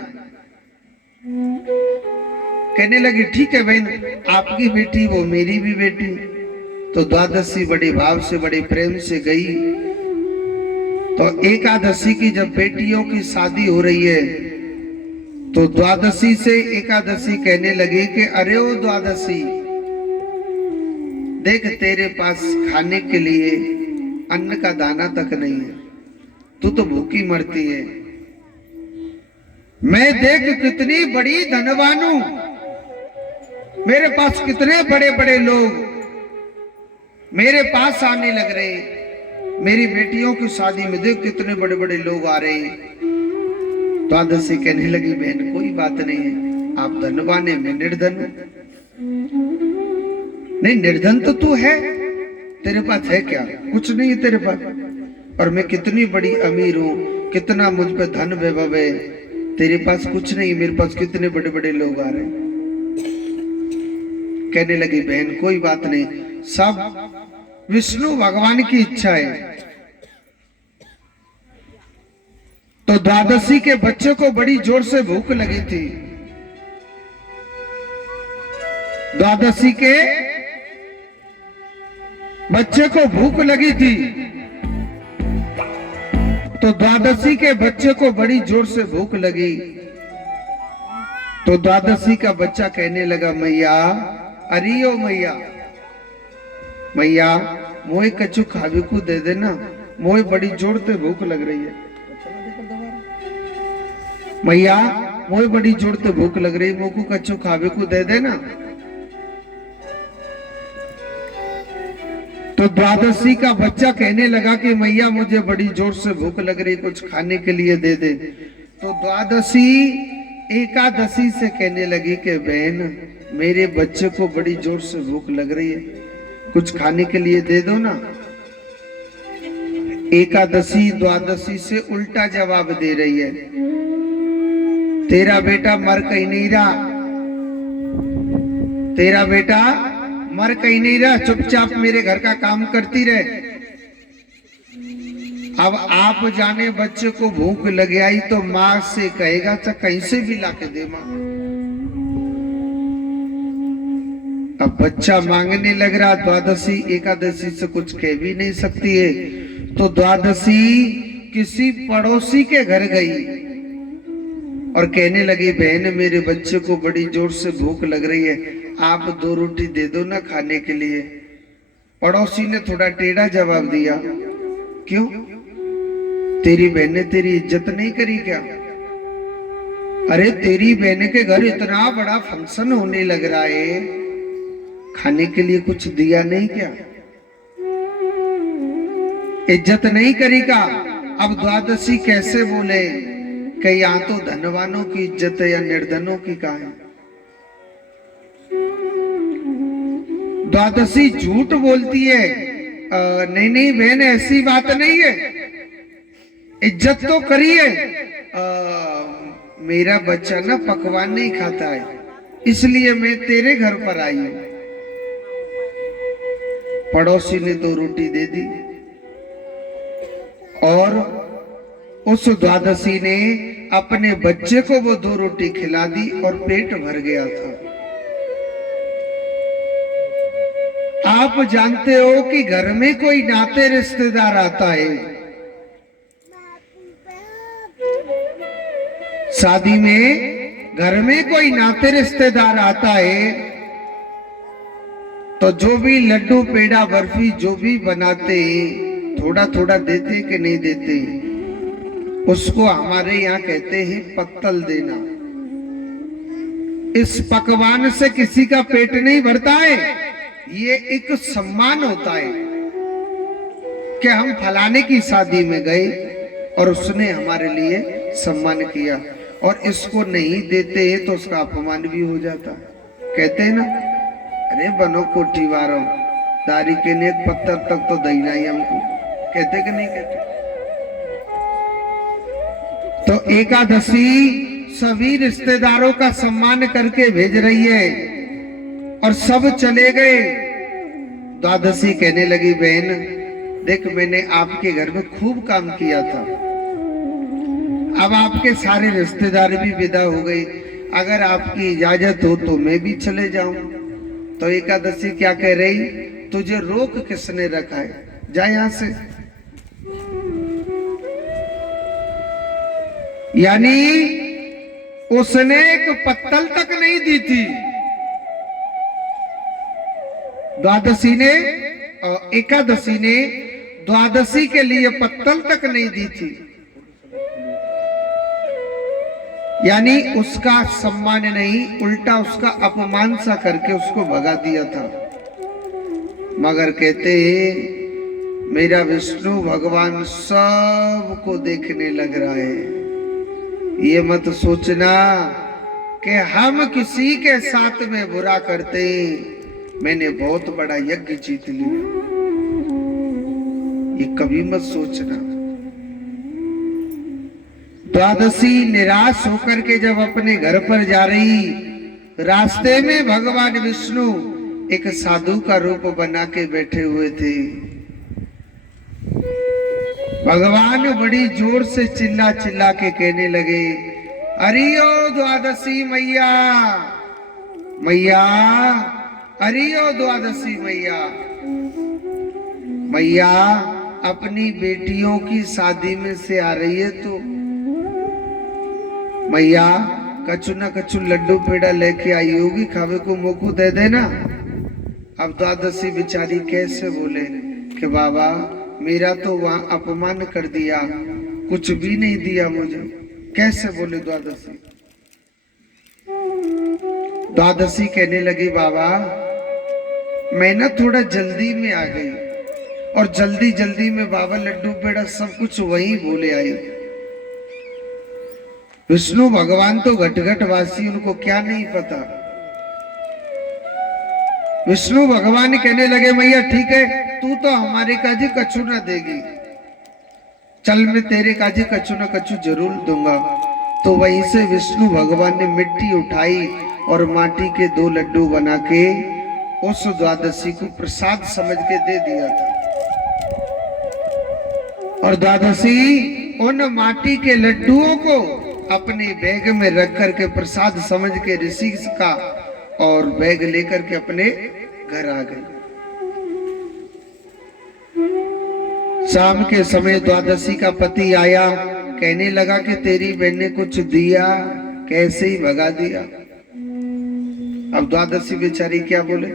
कहने लगी ठीक है बहन, आपकी बेटी वो मेरी भी बेटी। तो द्वादशी बड़े भाव से बड़े प्रेम से गई। तो एकादशी की जब बेटियों की शादी हो रही है तो द्वादशी से एकादशी कहने लगी कि अरे ओ द्वादशी, देख तेरे पास खाने के लिए अन्न का दाना तक नहीं है, तू तो भूखी मरती है। मैं देख कितनी बड़ी धनवान हूं, मेरे पास कितने बड़े बड़े लोग मेरे पास आने लग रहे। मेरी बेटियों की शादी में देख कितने बड़े बड़े लोग आ रहे हैं। द्वादशी कहने लगी बहन कोई बात नहीं है, आप धनवान है, मैं निर्धन हूं। नहीं निर्धन तो तू है, तेरे पास है क्या? कुछ नहीं है तेरे पास। और मैं कितनी बड़ी अमीर हूं, कितना मुझ पे धन वैभव है, तेरे पास कुछ नहीं, मेरे पास कितने बड़े बड़े लोग आ रहे हैं। कहने लगी बहन कोई बात नहीं, सब विष्णु भगवान की इच्छा है। तो द्वादशी के बच्चे को बड़ी जोर से भूख लगी थी। द्वादशी के बच्चे को भूख लगी थी तो द्वादशी के बच्चे को बड़ी जोर से भूख लगी। तो द्वादशी का बच्चा कहने लगा मैया, अरे ओ मैया, मैया मोए कछु खावे को दे देना, मोए बड़ी जोर से भूख लग रही है। मैया मोए बड़ी जोर से भूख लग रही है, मोको कछु खावे को दे देना। तो द्वादशी का बच्चा कहने लगा कि मैया मुझे बड़ी जोर से भूख लग रही, कुछ खाने के लिए दे दे। तो द्वादशी एकादशी से कहने लगी कि बहन मेरे बच्चे को बड़ी जोर से भूख लग रही है, कुछ खाने के लिए दे दो ना। एकादशी द्वादशी से उल्टा जवाब दे रही है, तेरा बेटा मर कहीं नहीं रहा, तेरा बेटा मर कहीं नहीं रहा, चुपचाप मेरे घर का काम करती रहे। अब आप जाने बच्चे को भूख लग आई तो माँ से कहेगा तो कहीं से भी लाके दे माँ। अब बच्चा मांगने लग रहा, द्वादशी एकादशी से कुछ कह भी नहीं सकती है। तो द्वादशी किसी पड़ोसी के घर गई और कहने लगी बहन मेरे बच्चे को बड़ी जोर से भूख लग रही है, आप 2 रोटी दे दो ना खाने के लिए। पड़ोसी ने थोड़ा टेढ़ा जवाब दिया, क्यों तेरी बहन ने तेरी इज्जत नहीं करी क्या? अरे तेरी बहन के घर इतना बड़ा फंक्शन होने लग रहा है, खाने के लिए कुछ दिया नहीं क्या? इज्जत नहीं करी का? अब द्वादशी कैसे बोले कि यहाँ तो धनवानों की इज्जत है या निर्धनों की कहाँ है? द्वादशी झूठ बोलती है, नहीं नहीं बहन ऐसी बात नहीं है, इज्जत तो करिए, मेरा बच्चा ना पकवान नहीं खाता है इसलिए मैं तेरे घर पर आई हूं। पड़ोसी ने 2 रोटी दे दी और उस द्वादशी ने अपने बच्चे को वो 2 रोटी खिला दी और पेट भर गया था। आप जानते हो कि घर में कोई नाते रिश्तेदार आता है, शादी में घर में कोई नाते रिश्तेदार आता है तो जो भी लड्डू पेड़ा बर्फी जो भी बनाते थोड़ा थोड़ा देते कि नहीं देते, उसको हमारे यहाँ कहते हैं पत्तल देना। इस पकवान से किसी का पेट नहीं भरता है, ये एक सम्मान होता है कि हम फलाने की शादी में गए और उसने हमारे लिए सम्मान किया, और इसको नहीं देते हैं तो उसका अपमान भी हो जाता है। कहते हैं ना, अरे बनो कोठी वारों दारी के ने एक पत्थर तक तो दही नहीं हमको, कहते कि नहीं कहते? तो एकादशी सभी रिश्तेदारों का सम्मान करके भेज रही है और सब चले गए। द्वादशी कहने लगी, बहन देख, मैंने आपके घर में खूब काम किया था, अब आपके सारे रिश्तेदार भी विदा हो गए, अगर आपकी इजाजत हो तो मैं भी चले जाऊं। तो एकादशी क्या कह रही, तुझे रोक किसने रखा है, जा यहां से। यानी उसने एक पत्तल तक नहीं दी थी द्वादशी ने, एकादशी ने द्वादशी के लिए पत्तल तक नहीं दी थी। यानी उसका सम्मान नहीं, उल्टा उसका अपमान सा करके उसको भगा दिया था। मगर कहते मेरा विष्णु भगवान सबको देखने लग रहा है। ये मत सोचना कि हम किसी के साथ में बुरा करते, मैंने बहुत बड़ा यज्ञ जीत लिया, ये कभी मत सोचना। द्वादशी निराश होकर के जब अपने घर पर जा रही, रास्ते में भगवान विष्णु एक साधु का रूप बना के बैठे हुए थे। भगवान बड़ी जोर से चिल्ला चिल्ला के कहने लगे, अरियो द्वादशी मैया, मैया अरियो द्वादशी मैया। मैया अपनी बेटियों की शादी में से आ रही है तो मैया कछु न कछु लड्डू पेड़ा लेके आई होगी, खावे को मोको दे देना। अब द्वादशी बेचारी कैसे बोले कि बाबा मेरा तो वहां अपमान कर दिया, कुछ भी नहीं दिया मुझे, कैसे बोले द्वादशी। द्वादशी कहने लगी, बाबा मैं ना थोड़ा जल्दी में आ गई और जल्दी जल्दी में बाबा लड्डू पेड़ा सब कुछ वही बोले आई। विष्णु भगवान तो घट घट वासी, उनको क्या नहीं पता। विष्णु भगवान कहने लगे, मैया ठीक है, तू तो हमारे काजी कछु न देगी, चल मैं तेरे काजी कछु न कछु जरूर दूंगा। तो वहीं से विष्णु भगवान ने मिट्टी उठाई और माटी के 2 लड्डू बना के उस द्वादशी को प्रसाद समझ के दे दिया था। और द्वादशी उन माटी के लड्डुओं को अपने बैग में रख करके प्रसाद समझ के ऋषि का और बैग लेकर के अपने घर आ गई। शाम के समय द्वादशी का पति आया, कहने लगा कि तेरी बहन ने कुछ दिया, कैसे ही भगा दिया। अब द्वादशी बेचारी क्या बोले,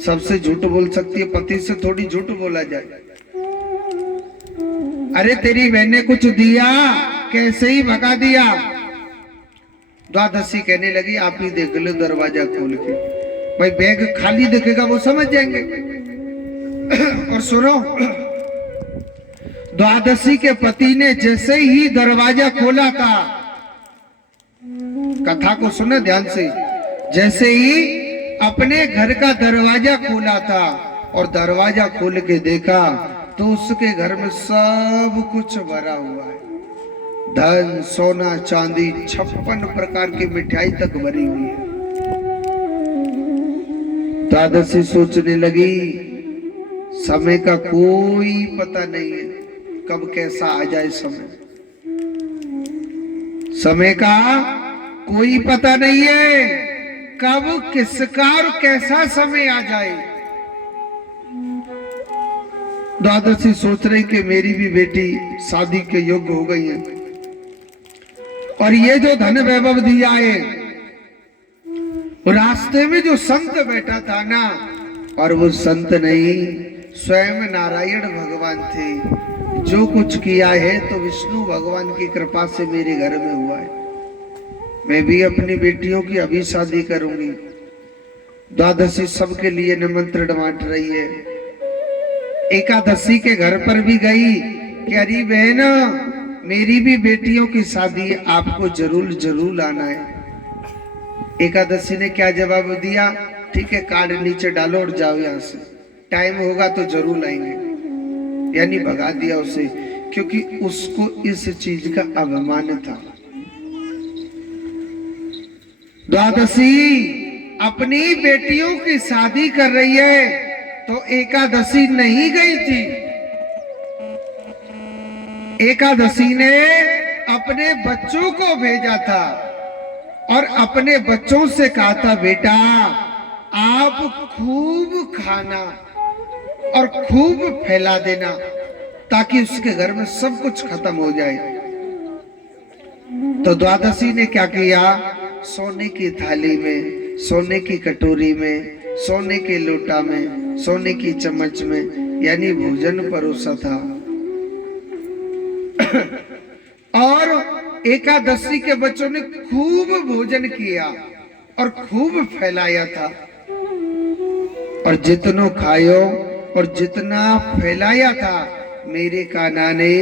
सबसे झूठ बोल सकती है, पति से थोड़ी झूठ बोला जाए। अरे तेरी बहन ने कुछ दिया, कैसे ही भगा दिया। द्वादशी कहने लगी, आप ही देख लो दरवाजा खोल के, भाई बैग खाली दिखेगा वो समझ जाएंगे। और सुनो, द्वादशी के पति ने जैसे ही दरवाजा खोला था, कथा को सुना ध्यान से, जैसे ही अपने घर का दरवाजा खोला था और दरवाजा खोल के देखा तो उसके घर में सब कुछ भरा हुआ है, धन सोना चांदी 56 प्रकार की मिठाई तक भरी हुई है। द्वादशी सोचने लगी, समय का कोई पता नहीं है, कब कैसा आ जाए समय, समय का कोई पता नहीं है, कब किसका और कैसा समय आ जाए। द्वादशी सोच रही कि मेरी भी बेटी शादी के योग्य हो गई है और ये जो धन वैभव दिया है, रास्ते में जो संत बैठा था ना, और वो संत नहीं स्वयं नारायण भगवान थे। जो कुछ किया है तो विष्णु भगवान की कृपा से मेरे घर में हुआ है। मैं भी अपनी बेटियों की अभी शादी करूंगी। द्वादशी सबके लिए निमंत्रण बांट रही है। एकादशी के घर पर भी गई कि अरे बहन मेरी भी बेटियों की शादी है, आपको जरूर जरूर आना है। एकादशी ने क्या जवाब दिया, ठीक है कार्ड नीचे डालो और जाओ यहाँ से, टाइम होगा तो जरूर आएंगे। यानी भगा दिया उसे। क्योंकि उसको इस चीज का अभिमान था। द्वादशी अपनी बेटियों की शादी कर रही है तो एकादशी नहीं गई थी। एकादशी ने अपने बच्चों को भेजा था और अपने बच्चों से कहा था, बेटा आप खूब खाना और खूब फैला देना ताकि उसके घर में सब कुछ खत्म हो जाए। तो द्वादशी ने क्या किया, सोने की थाली में, सोने की कटोरी में, सोने के लोटा में, सोने की चम्मच में यानी भोजन परोसा था और एकादशी के बच्चों ने खूब भोजन किया और खूब फैलाया था। और जितनो खायो और जितना फैलाया था, मेरे कान्हा ने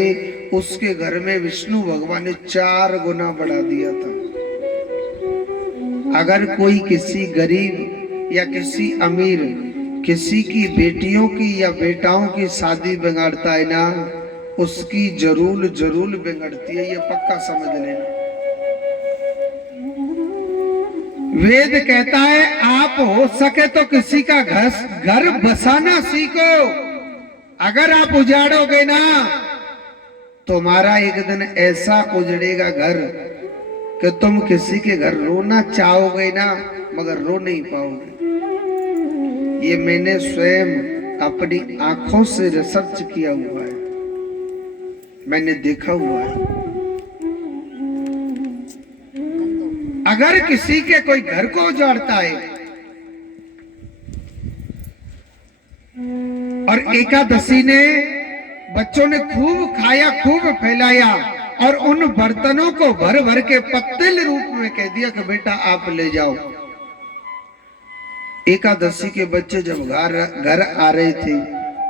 उसके घर में विष्णु भगवान ने 4 गुना बढ़ा दिया था। अगर कोई किसी गरीब या किसी अमीर किसी की बेटियों की या बेटाओं की शादी बिगाड़ता है ना, उसकी जरूर जरूर बिगड़ती है, ये पक्का समझ लेना। वेद कहता है आप हो सके तो किसी का घर बसाना सीखो। अगर आप उजाड़ोगे ना, तुम्हारा एक दिन ऐसा उजड़ेगा घर कि तुम किसी के घर रोना चाहोगे ना, मगर रो नहीं पाओगे। ये मैंने स्वयं अपनी आंखों से रिसर्च किया हुआ है, मैंने देखा हुआ है। अगर किसी के कोई घर को उजाड़ता है और एकादशी ने बच्चों ने खूब खाया, खूब फैलाया और उन बर्तनों को भर भर के पत्तल रूप में कह दिया कि बेटा आप ले जाओ। एकादशी के बच्चे जब घर आ रहे थे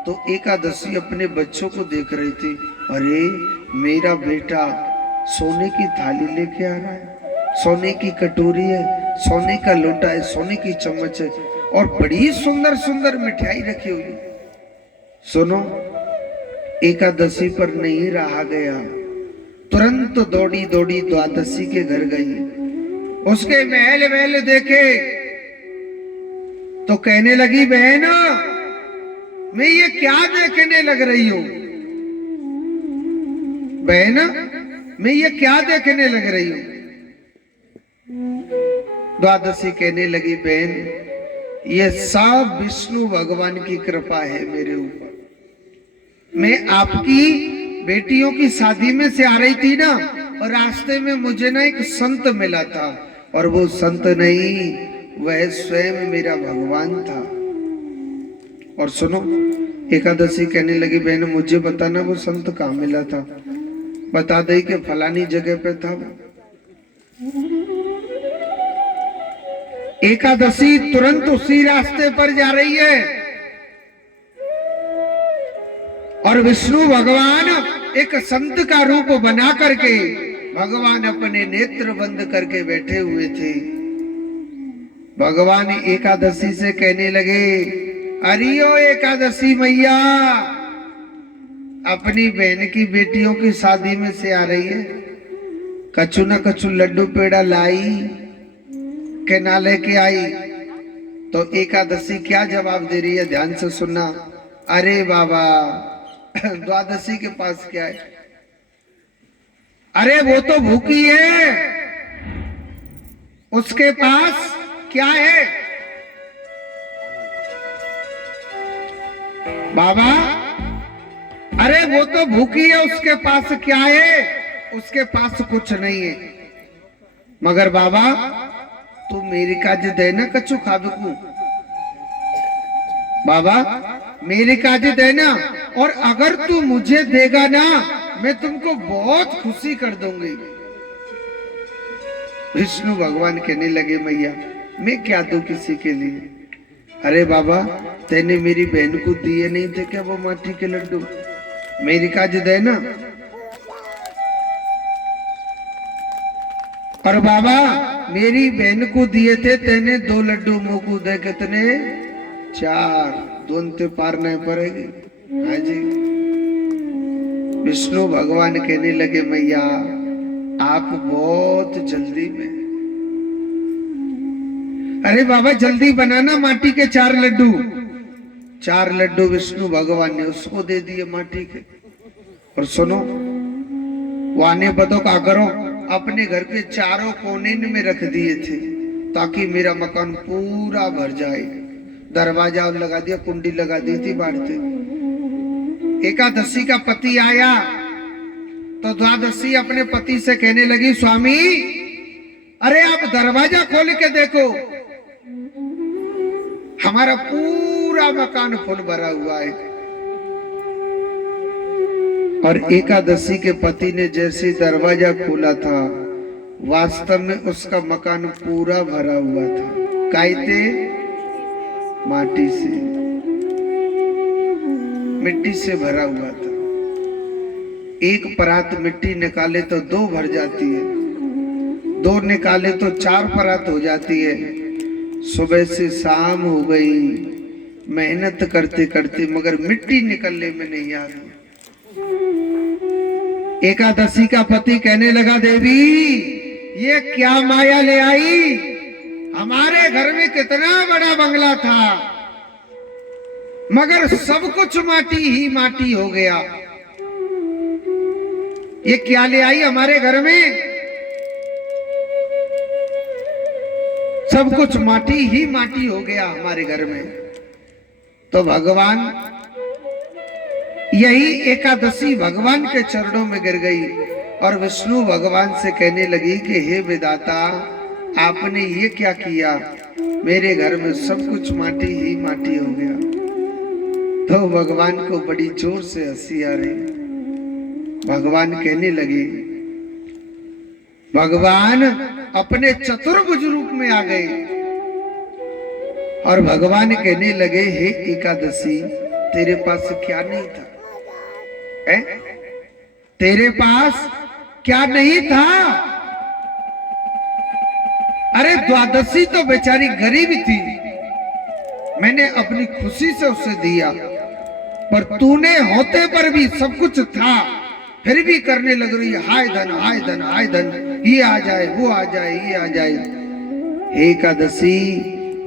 तो एकादशी अपने बच्चों को देख रही थी, अरे मेरा बेटा सोने की थाली लेके आ रहा है, सोने की कटोरी है, सोने का लोटा है, सोने की चम्मच है और बड़ी सुंदर सुंदर मिठाई रखी हुई। सुनो, एकादशी पर नहीं रहा गया, तुरंत दौड़ी दौड़ी द्वादशी के घर गई। उसके महल महल देखे तो कहने लगी, बहन मैं ये क्या देखने लग रही हूं, बहन मैं ये क्या देखने लग रही हूं। द्वादशी कहने लगी, बहन ये सब विष्णु भगवान की कृपा है मेरे ऊपर। मैं आपकी बेटियों की शादी में से आ रही थी ना, और रास्ते में मुझे ना एक संत मिला था, और वो संत नहीं, वह स्वयं मेरा भगवान था। और सुनो, एकादशी कहने लगी, बहन मुझे बताना वो संत कहाँ मिला था, बता दे कि फलानी जगह पे था। एकादशी तुरंत उसी रास्ते पर जा रही है और विष्णु भगवान एक संत का रूप बना करके भगवान अपने नेत्र बंद करके बैठे हुए थे। भगवान एकादशी से कहने लगे, अरियो एकादशी मैया, अपनी बहन की बेटियों की शादी में से आ रही है, कछु न कछु लड्डू पेड़ा लाई के ना लेके आई। तो एकादशी क्या जवाब दे रही है, ध्यान से सुनना। अरे बाबा, द्वादशी के पास क्या है, अरे वो तो भूखी है, उसके पास क्या है। बाबा, अरे वो तो भूखी है, उसके पास क्या है, उसके पास कुछ नहीं है। मगर बाबा तू मेरी काज देना कछु खाबकू, बाबा मेरी काज देना, और अगर तू मुझे देगा ना, मैं तुमको बहुत खुशी कर दूंगी। विष्णु भगवान कहने लगे, मैया मैं क्या दूं किसी के लिए। अरे बाबा, तेने मेरी बहन को दिए नहीं थे क्या वो माटी के लड्डू, मेरी काज देना। और बाबा मेरी बहन को दिए थे, तेने 2 लड्डू मुंह को दे, कितने 4, 2 ते पार नहीं पड़ेगी। हाँ जी, विष्णु भगवान कहने लगे मैया आप बहुत जल्दी में। अरे बाबा जल्दी बनाना माटी के 4 लड्डू। 4 लड्डू विष्णु भगवान ने उसको दे दिए माटी के। और सुनो वाने बदो का करो अपने घर के चारों कोने में रख दिए थे ताकि मेरा मकान पूरा भर जाए। दरवाजा लगा दिया, कुंडी लगा दी थी बाढ़ते। एकादशी का पति आया तो द्वादशी अपने पति से कहने लगी स्वामी अरे आप दरवाजा खोल के देखो हमारा पूरा मकान फुल भरा हुआ है। और एकादशी के पति ने जैसे दरवाजा खोला था वास्तव में उसका मकान पूरा भरा हुआ था। कायते माटी से, मिट्टी से भरा हुआ था। एक परात मिट्टी निकाले तो 2 भर जाती है, 2 निकाले तो 4 परात हो जाती है। सुबह से शाम हो गई मेहनत करते करते मगर मिट्टी निकलने में नहीं आ रही। एकादशी का पति कहने लगा देवी ये क्या माया ले आई, हमारे घर में कितना बड़ा बंगला था मगर सब कुछ माटी ही माटी हो गया। ये क्या ले आई हमारे घर में, सब कुछ माटी ही माटी हो गया हमारे घर में। तो भगवान यही एकादशी भगवान के चरणों में गिर गई और विष्णु भगवान से कहने लगी कि हे विधाता आपने ये क्या किया, मेरे घर में सब कुछ माटी ही माटी हो गया। तो भगवान को बड़ी जोर से हंसी आ रही। भगवान कहने लगे, भगवान अपने चतुर्भुज रूप में आ गए और भगवान कहने लगे हे एकादशी तेरे पास क्या नहीं था, है? तेरे पास क्या नहीं था? अरे द्वादशी तो बेचारी गरीब थी, मैंने अपनी खुशी से उसे दिया, पर तूने होते पर भी सब कुछ था फिर भी करने लग रही हाय धन हाय धन हाय धन, ये आ जाए वो आ जाए ये आ जाए। हे एकादशी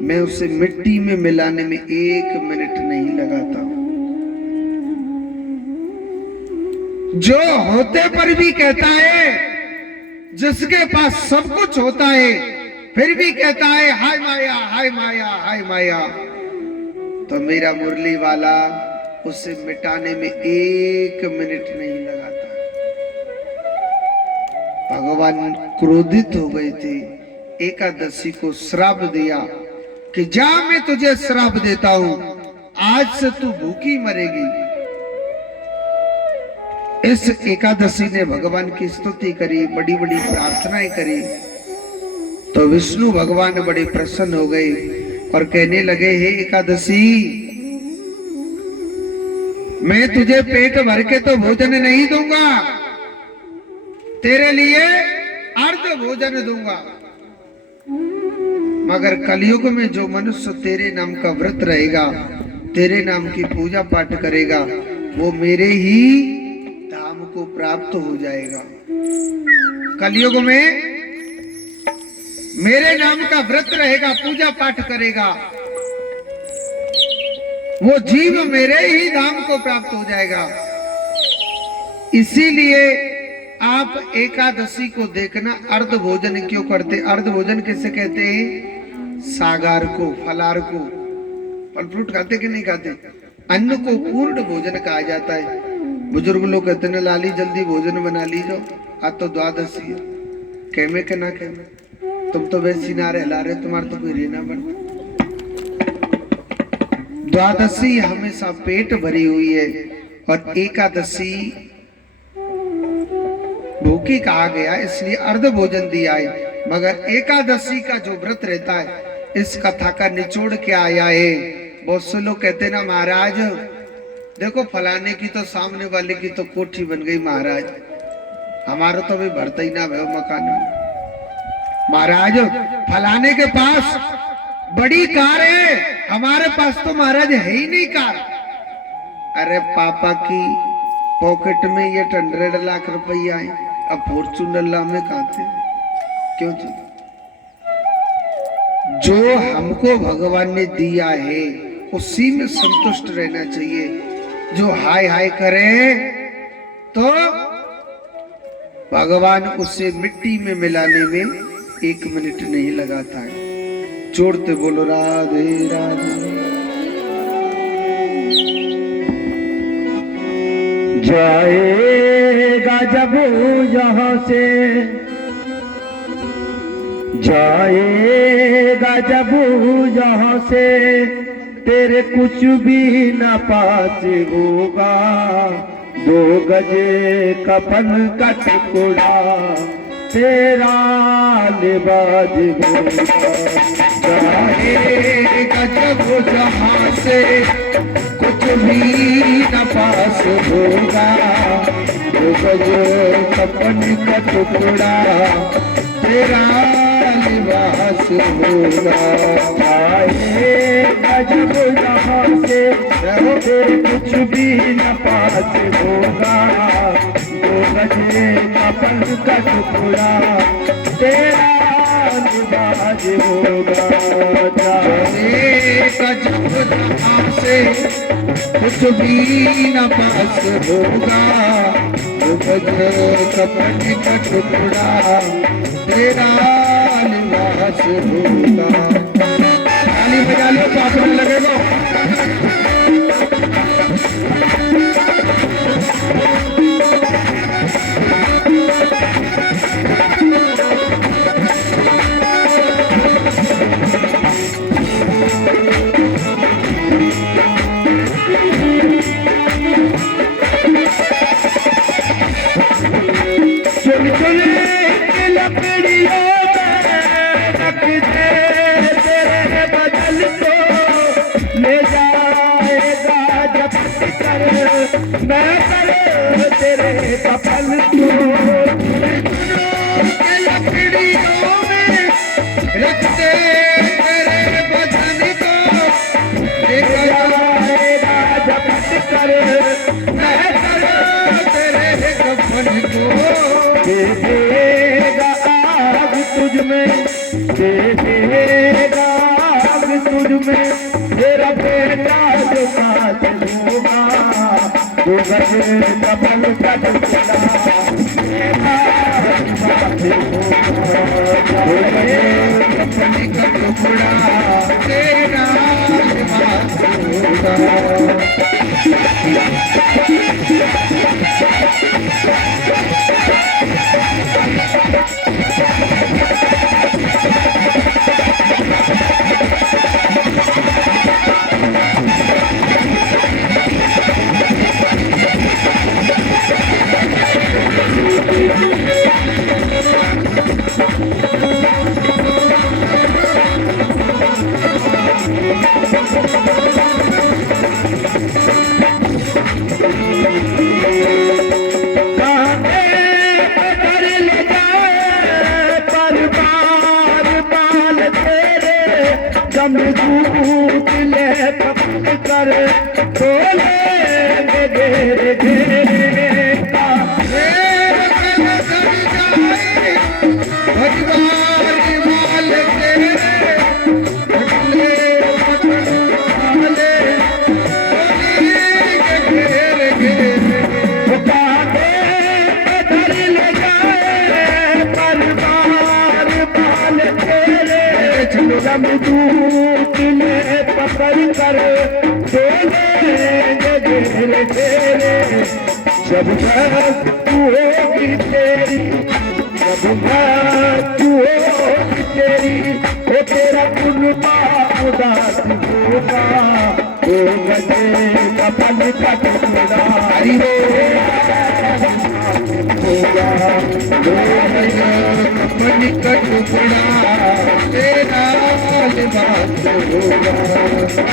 मैं उसे मिट्टी में मिलाने में 1 मिनट नहीं लगाता। जो होते पर भी कहता है, जिसके पास सब कुछ होता है फिर भी कहता है हाय माया हाय माया हाय माया, तो मेरा मुरली वाला उसे मिटाने में 1 मिनट नहीं लगाता। भगवान क्रोधित हो गए थे, एकादशी को श्राप दिया कि जा मैं तुझे श्राप देता हूं, आज से तू भूखी मरेगी। इस एकादशी ने भगवान की स्तुति करी, बड़ी बड़ी प्रार्थनाएं करी, तो विष्णु भगवान बड़े प्रसन्न हो गए और कहने लगे हे एकादशी मैं तुझे पेट भर के तो भोजन नहीं दूंगा, तेरे लिए अर्ध भोजन दूंगा, मगर कलयुग में जो मनुष्य तेरे नाम का व्रत रहेगा, तेरे नाम की पूजा पाठ करेगा, वो मेरे ही धाम को प्राप्त हो जाएगा। कलयुग में मेरे नाम का व्रत रहेगा, पूजा पाठ करेगा, वो जीव मेरे ही धाम को प्राप्त हो जाएगा। इसीलिए आप एकादशी को देखना अर्ध भोजन क्यों करते। अर्ध भोजन किसे कहते हैं? सागार को, फलार को। फल फ्रूट खाते कि नहीं खाते? अन्न को पूर्ण भोजन कहा जाता है। बुजुर्ग लोग कहते हैं लाली जल्दी भोजन बना लीजो, आज तो द्वादशी है। कहमे के ना कहमे, तुम तो वैसी नारे हिला रहे, तुम्हारा तो कोई रहना बन। द्वादशी हमेशा पेट भरी हुई है और एकादशी भूखी कहा गया इसलिए अर्ध भोजन दिया है। मगर एकादशी का जो व्रत रहता है, इस कथा का निचोड़ क्या आया है? बहुत से लोग कहते ना महाराज देखो फलाने की तो सामने वाले की तो कोठी बन गई महाराज, हमारा तो भी भरता ही ना भय मकान में। महाराज फलाने के पास बड़ी कार है, हमारे पास तो महाराज है ही नहीं कार। अरे पापा की पॉकेट में ये 100 लाख रुपया है, अब फॉर्चूनर ला में कहाँ थे? क्यों जी? जो हमको भगवान ने दिया है उसी में संतुष्ट रहना चाहिए। जो हाय हाय करे तो भगवान उसे मिट्टी में मिलाने में 1 मिनट नहीं लगाता है। जोड़ते बोलो राधे राधे। जाएगा जब यहाँ से, जाएगा जब यहाँ से, तेरे कुछ भी न पास होगा। 2 गज कफन का टुकड़ा तेरा लिबाज होगा। जाएगा जब जहाँ से कुछ भी न पास होगा। 2 गज कफन का टुकड़ा तेरा लिबास होगा। जाएगा जब यहाँ से, तेरे कुछ भी न पास होगा। 2 गज कफन का टुकड़ा तेरा लिबाज होगा। जाएगा जब जहाँ से कुछ भी न पास होगा। 2 गज कफन का टुकड़ा तेरा लिबास होगा। ताली बजा लो, पापड़ लगेगा। चुन चुन के लकड़ियों में रख दे तेरे बदल को, ले जाएगा जब कर मैं कर तेरे कफन को। के लकड़ियों में रख दे तेरे बदन को, ले ले जाएगा जब कर मैं कर तेरे कफन को। दे देगा आग तुझ में, दे देगा आग तुझ में, तेरा बेटा जो साथ होगा। 2 गज कफन का टुकड़ा तेरा साथ होगा। कफन का टुकड़ा तेरा लिबास होगा। दूत ले पकड़ कर तोले घेरे घेरे का दूत ले पकड़ कर तोले घेरे घेरे। जब तक तू होगी तेरी, जब तक तू होगी तेरी, वो तेरा कुर्बा उदास होगा। 2 गज कफन का टुकड़ा हरि होगा। 2 गज कफन का टुकड़ा तेरा लिबास होगा।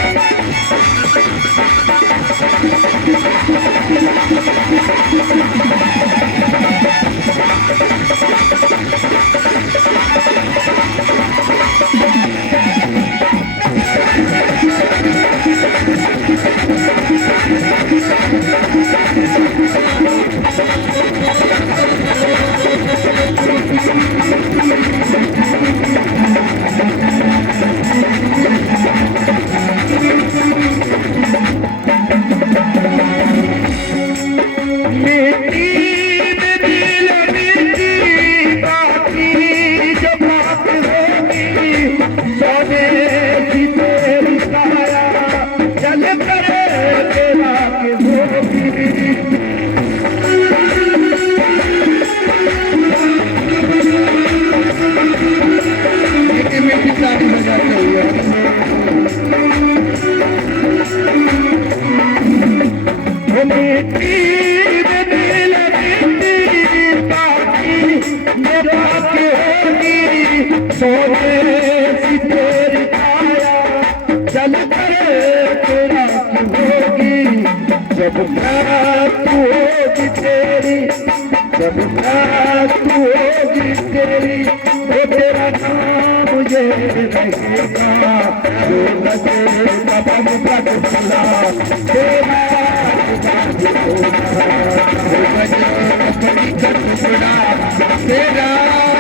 जब मृत्यु होगी तेरी, जब मृत्यु होगी तेरी, वो तेरा नाम मुझे रहेगा, जो बचेगा बन बन भला तेरा तेरा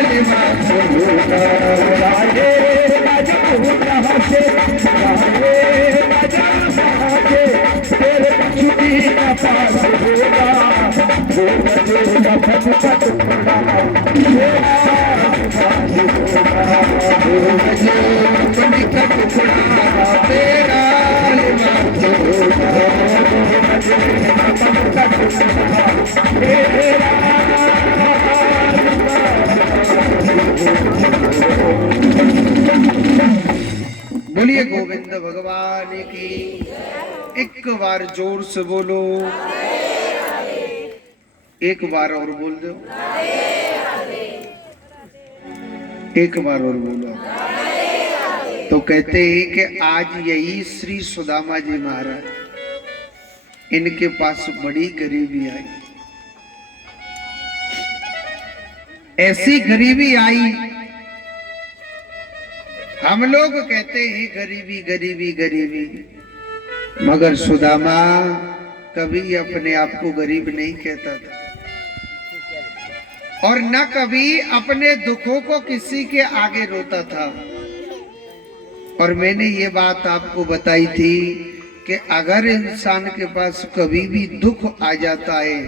लिबास होगा। राजे राजा कहाँ से, राजे राजा कहाँ से, तेरे छुट्टी का पास होगा, वो बचेगा बन बन भला तेरा लिबास होगा, वो बचेगा बन बन भला तेरा लिबास होगा, वो बचेगा बन बन भला तेरा। बोलिए गोविंद भगवान की। एक बार जोर से बोलो, एक बार और बोल दो, एक बार और बोलो। तो कहते हैं कि आज यही श्री सुदामा जी महाराज, इनके पास बड़ी गरीबी आई। ऐसी गरीबी आई, हम लोग कहते हैं गरीबी गरीबी गरीबी, मगर सुदामा कभी अपने आप को गरीब नहीं कहता था, और न कभी अपने दुखों को किसी के आगे रोता था। और मैंने ये बात आपको बताई थी कि अगर इंसान के पास कभी भी दुख आ जाता है,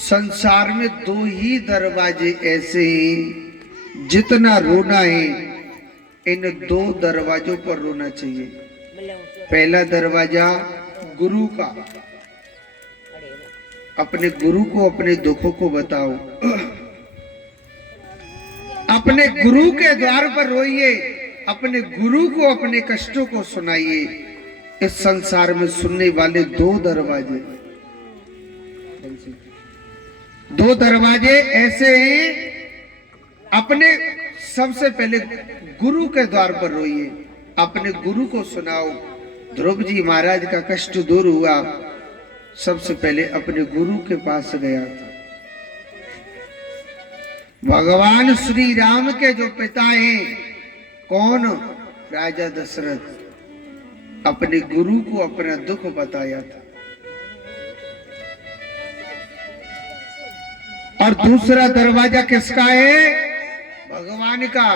संसार में दो ही दरवाजे ऐसे हैं, जितना रोना है इन दो दरवाजों पर रोना चाहिए। पहला दरवाजा गुरु का, अपने गुरु को अपने दुखों को बताओ, अपने गुरु के द्वार पर रोइए, अपने गुरु को अपने कष्टों को सुनाइए। इस संसार में सुनने वाले दो दरवाजे, दो दरवाजे ऐसे हैं। अपने सबसे पहले गुरु के द्वार पर रोइए, अपने गुरु को सुनाओ। ध्रुव जी महाराज का कष्ट दूर हुआ, सबसे पहले अपने गुरु के पास गया था। भगवान श्री राम के जो पिता हैं, कौन? राजा दशरथ, अपने गुरु को अपना दुख बताया था। और दूसरा दरवाजा किसका है? भगवान का।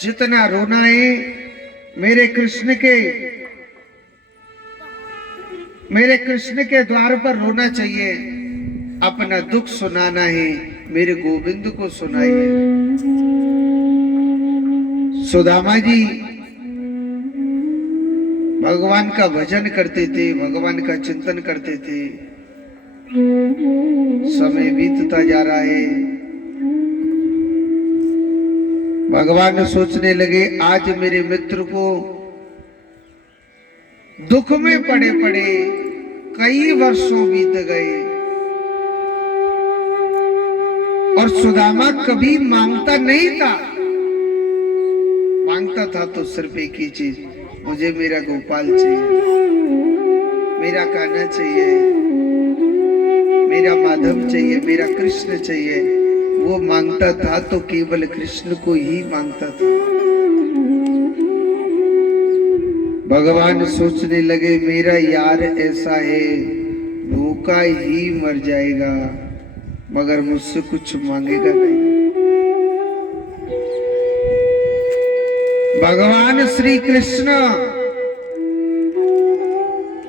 जितना रोना है मेरे कृष्ण के द्वार पर रोना चाहिए, अपना दुख सुनाना है मेरे गोविंद को सुनाइए। सुदामा जी भगवान का भजन करते थे, भगवान का चिंतन करते थे। समय बीतता जा रहा है, भगवान सोचने लगे आज मेरे मित्र को दुख में पड़े पड़े कई वर्षों बीत गए, और सुदामा कभी मांगता नहीं था। मांगता था तो सिर्फ एक ही चीज, मुझे मेरा गोपाल चाहिए, मेरा कान्हा चाहिए, मेरा माधव चाहिए, मेरा कृष्ण चाहिए। वो मांगता था तो केवल कृष्ण को ही मांगता था। भगवान सोचने लगे मेरा यार ऐसा है, भूखा ही मर जाएगा मगर मुझसे कुछ मांगेगा नहीं। भगवान श्री कृष्ण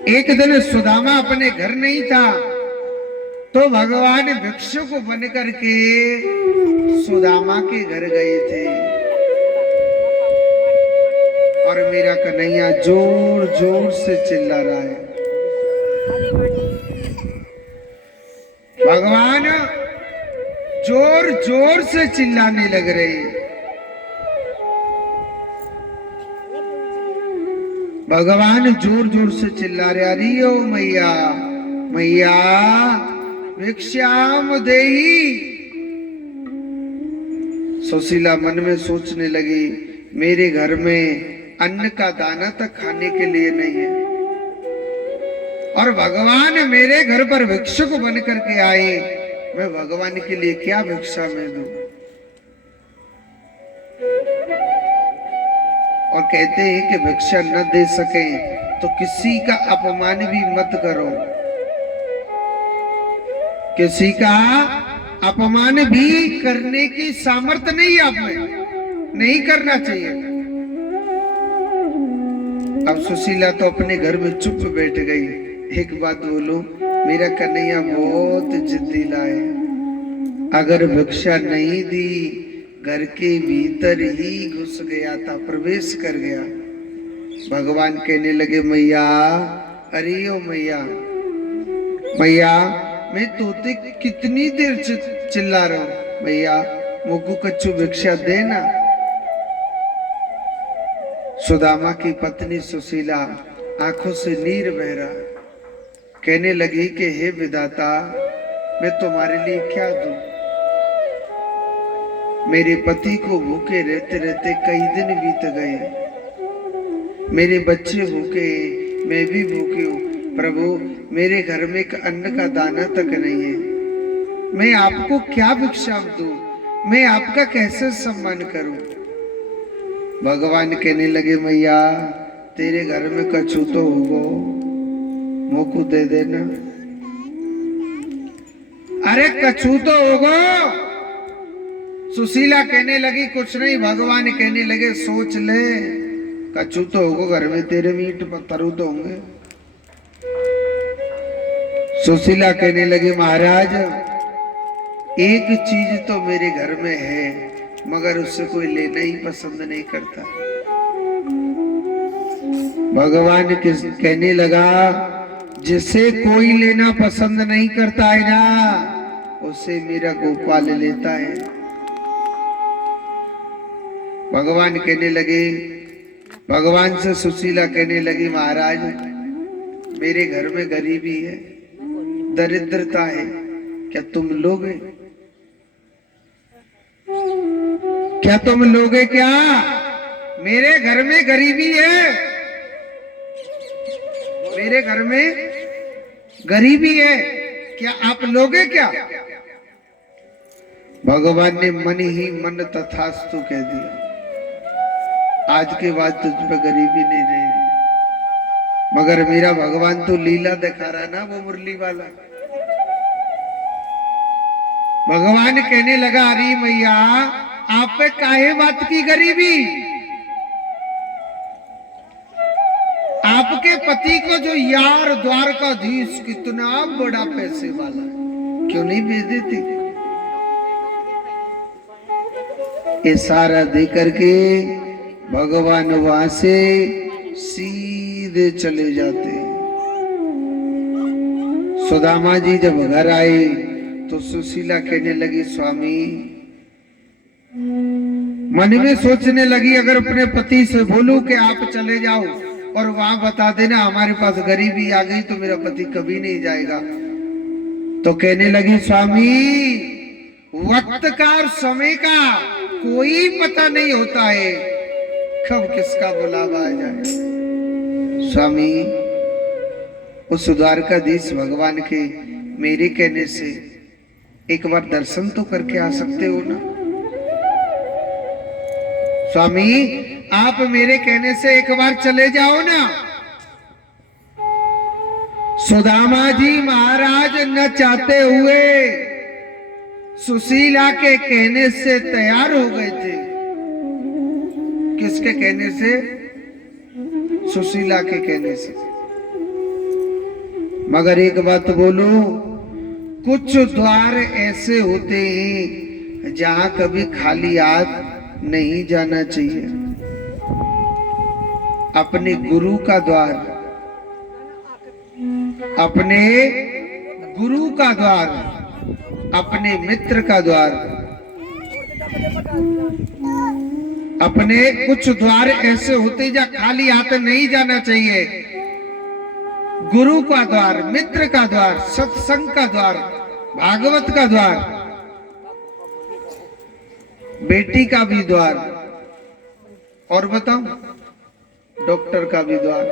एक दिन सुदामा अपने घर नहीं था, तो भगवान भिक्षुक बन करके सुदामा के घर गए थे। और मेरा कन्हैया जोर जोर से चिल्ला रहा है। भगवान जोर जोर से चिल्लाने लग रहे हैं। भगवान जोर जोर से चिल्ला रहे, अरे ओ मैया मैया भिक्षाम देही। सुशीला मन में सोचने लगी मेरे घर में अन्न का दाना तक खाने के लिए नहीं है, और भगवान मेरे घर पर भिक्षुक बन करके आए, मैं भगवान के लिए क्या भिक्षा में दूं? और कहते हैं कि भिक्षा न दे सके तो किसी का अपमान भी मत करो, किसी का अपमान भी करने की सामर्थ्य नहीं आप में, नहीं करना चाहिए। अब सुशीला तो अपने घर में चुप बैठ गई। एक बात बोलूं, मेरा कन्हैया बहुत जिद्दीला है। अगर भिक्षा नहीं दी, घर के भीतर ही घुस गया था, प्रवेश कर गया। भगवान कहने लगे, मैया, अरे ओ मैया, मैया मैं तोते कितनी देर चिल्ला रहा हूं, मैया मुझको कच्चू भिक्षा देना। सुदामा की पत्नी सुशीला आंखों से नीर बह रहा, कहने लगी कि हे विधाता, मैं तुम्हारे लिए क्या दूं? मेरे पति को भूखे रहते रहते कई दिन बीत गए, मेरे बच्चे भूखे, मैं भी भूखे हूं। प्रभु, मेरे घर में एक अन्न का दाना तक नहीं है, मैं आपको क्या भिक्षा दूं? मैं आपका कैसे सम्मान करूं? भगवान कहने लगे, मैया तेरे घर में कछु तो होगो, मोको दे देना। अरे कछु तो होगो। सुशीला कहने लगी, कुछ नहीं। भगवान कहने लगे, सोच ले, कछु तो होगो, घर में तेरे मीट पत्थरू तो होंगे। सुशीला कहने लगी, महाराज एक चीज तो मेरे घर में है, मगर उससे कोई लेना ही पसंद नहीं करता। भगवान कहने लगा, जिसे कोई लेना पसंद नहीं करता है ना, उसे मेरा गोपाल लेता है। भगवान कहने लगे, भगवान से सुशीला कहने लगी, महाराज मेरे घर में गरीबी है, दरिद्रता है, क्या तुम लोगे? क्या तुम लोगे क्या? मेरे घर में गरीबी है, मेरे घर में गरीबी है, क्या आप लोगे क्या? भगवान ने मन ही मन तथास्तु कह दिया। आज के बाद तुझ पे गरीबी नहीं रहेगी। मगर मेरा भगवान तो लीला दिखा रहा ना, वो मुरली वाला। भगवान कहने लगा, अरे मैया आप पे काहे बात की गरीबी? आपके पति को जो यार द्वारकाधीश कितना बड़ा पैसे वाला, क्यों नहीं भेज देती? ये सारा दे करके भगवान वहां से सीधे चले जाते। सुदामा जी जब घर आए तो सुशीला कहने लगी, स्वामी, मन में सोचने लगी, अगर अपने पति से बोलूं कि आप चले जाओ और वहां बता देना हमारे पास गरीबी आ गई, तो मेरा पति कभी नहीं जाएगा। तो कहने लगी, स्वामी वक्त का और समय का कोई पता नहीं होता है, कब किसका बुलावा आ जाए। स्वामी उस द्वारकाधीश भगवान के मेरे कहने से एक बार दर्शन तो करके आ सकते हो ना? स्वामी आप मेरे कहने से एक बार चले जाओ ना। सुदामा जी महाराज न चाहते हुए सुशीला के कहने से तैयार हो गए थे। किसके कहने से? सुशीला के कहने से। मगर एक बात बोलो, कुछ द्वार ऐसे होते हैं जहां कभी खाली हाथ नहीं जाना चाहिए। अपने गुरु का द्वार, अपने गुरु का द्वार, अपने मित्र का द्वार, अपने कुछ द्वार ऐसे होते जहां खाली हाथ नहीं जाना चाहिए। गुरु का द्वार, मित्र का द्वार, सत्संग का द्वार, भागवत का द्वार, बेटी का भी द्वार, और बताओ डॉक्टर का भी द्वार।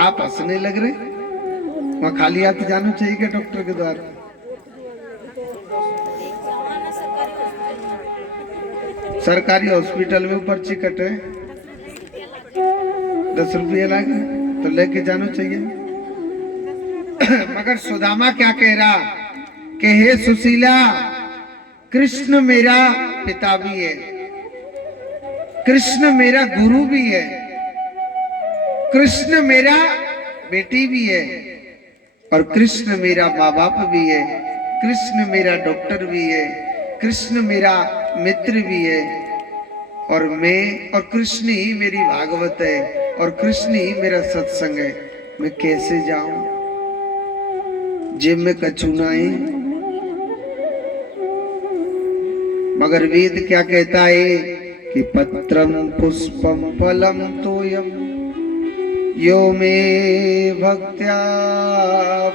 आप हंसने लग रहे, वहां खाली हाथ जाना चाहिए क्या डॉक्टर के द्वार? सरकारी हॉस्पिटल में पर्ची कटे 10 रुपये लागे तो लेके जाना चाहिए। मगर सुदामा क्या कह रहा कि हे सुशीला, कृष्ण मेरा पिता भी है, कृष्ण मेरा गुरु भी है, कृष्ण मेरा बेटी भी है, और कृष्ण मेरा माँ बाप भी है, कृष्ण मेरा डॉक्टर भी है, कृष्ण मेरा मित्र भी है, और मैं और कृष्ण ही मेरी भागवत है, और कृष्ण ही मेरा सत्संग है। मैं कैसे जाऊं? जेब में कछु नहीं। मगर वेद क्या कहता है कि पत्रम पुष्पम फलम तोयम यो मे भक्त्या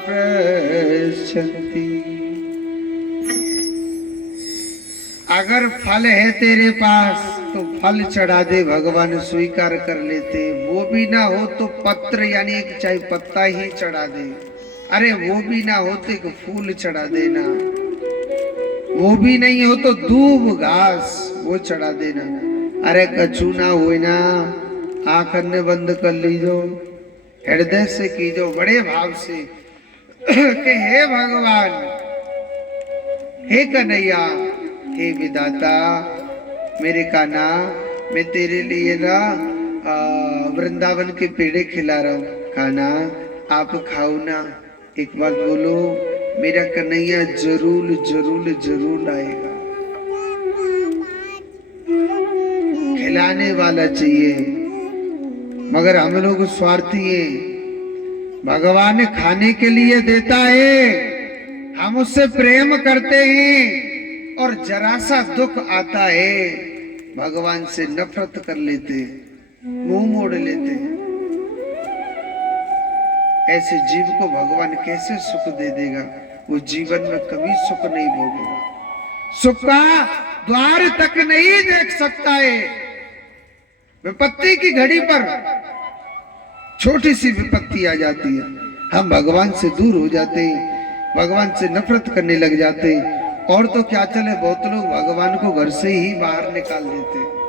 प्रयच्छन्ति। अगर फल है तेरे पास तो फल चढ़ा दे, भगवान स्वीकार कर लेते। वो भी ना हो तो पत्र यानी एक चाहे पत्ता ही चढ़ा दे। अरे वो भी ना हो तो एक फूल चढ़ा देना। वो भी नहीं हो तो दूब घास वो चढ़ा देना। अरे कछु ना हो ना, आंख ने बंद कर लीजो, हृदय से कीजो बड़े भाव से कि हे भगवान, हे कन्हैया, हे विधाता, मेरे कान्हा, मैं तेरे लिए ना वृंदावन के पेड़े खिला रहा हूँ। कान्हा आप खाओ ना। एक बात बोलो, मेरा कन्हैया जरूर जरूर जरूर आएगा। खिलाने वाला चाहिए, मगर हम लोग स्वार्थी हैं। भगवान खाने के लिए देता है, हम उससे प्रेम करते हैं, और जरा सा दुख आता है भगवान से नफरत कर लेते, मुंह मोड़ लेते। ऐसे जीव को भगवान कैसे सुख दे देगा? वो जीवन में कभी सुख नहीं भोगेगा, सुख का द्वार तक नहीं देख सकता है। विपत्ति की घड़ी पर छोटी सी विपत्ति आ जाती है, हम भगवान से दूर हो जाते हैं, भगवान से नफरत करने लग जाते हैं। और तो क्या चले, बहुत लोग भगवान को घर से ही बाहर निकाल देते हैं।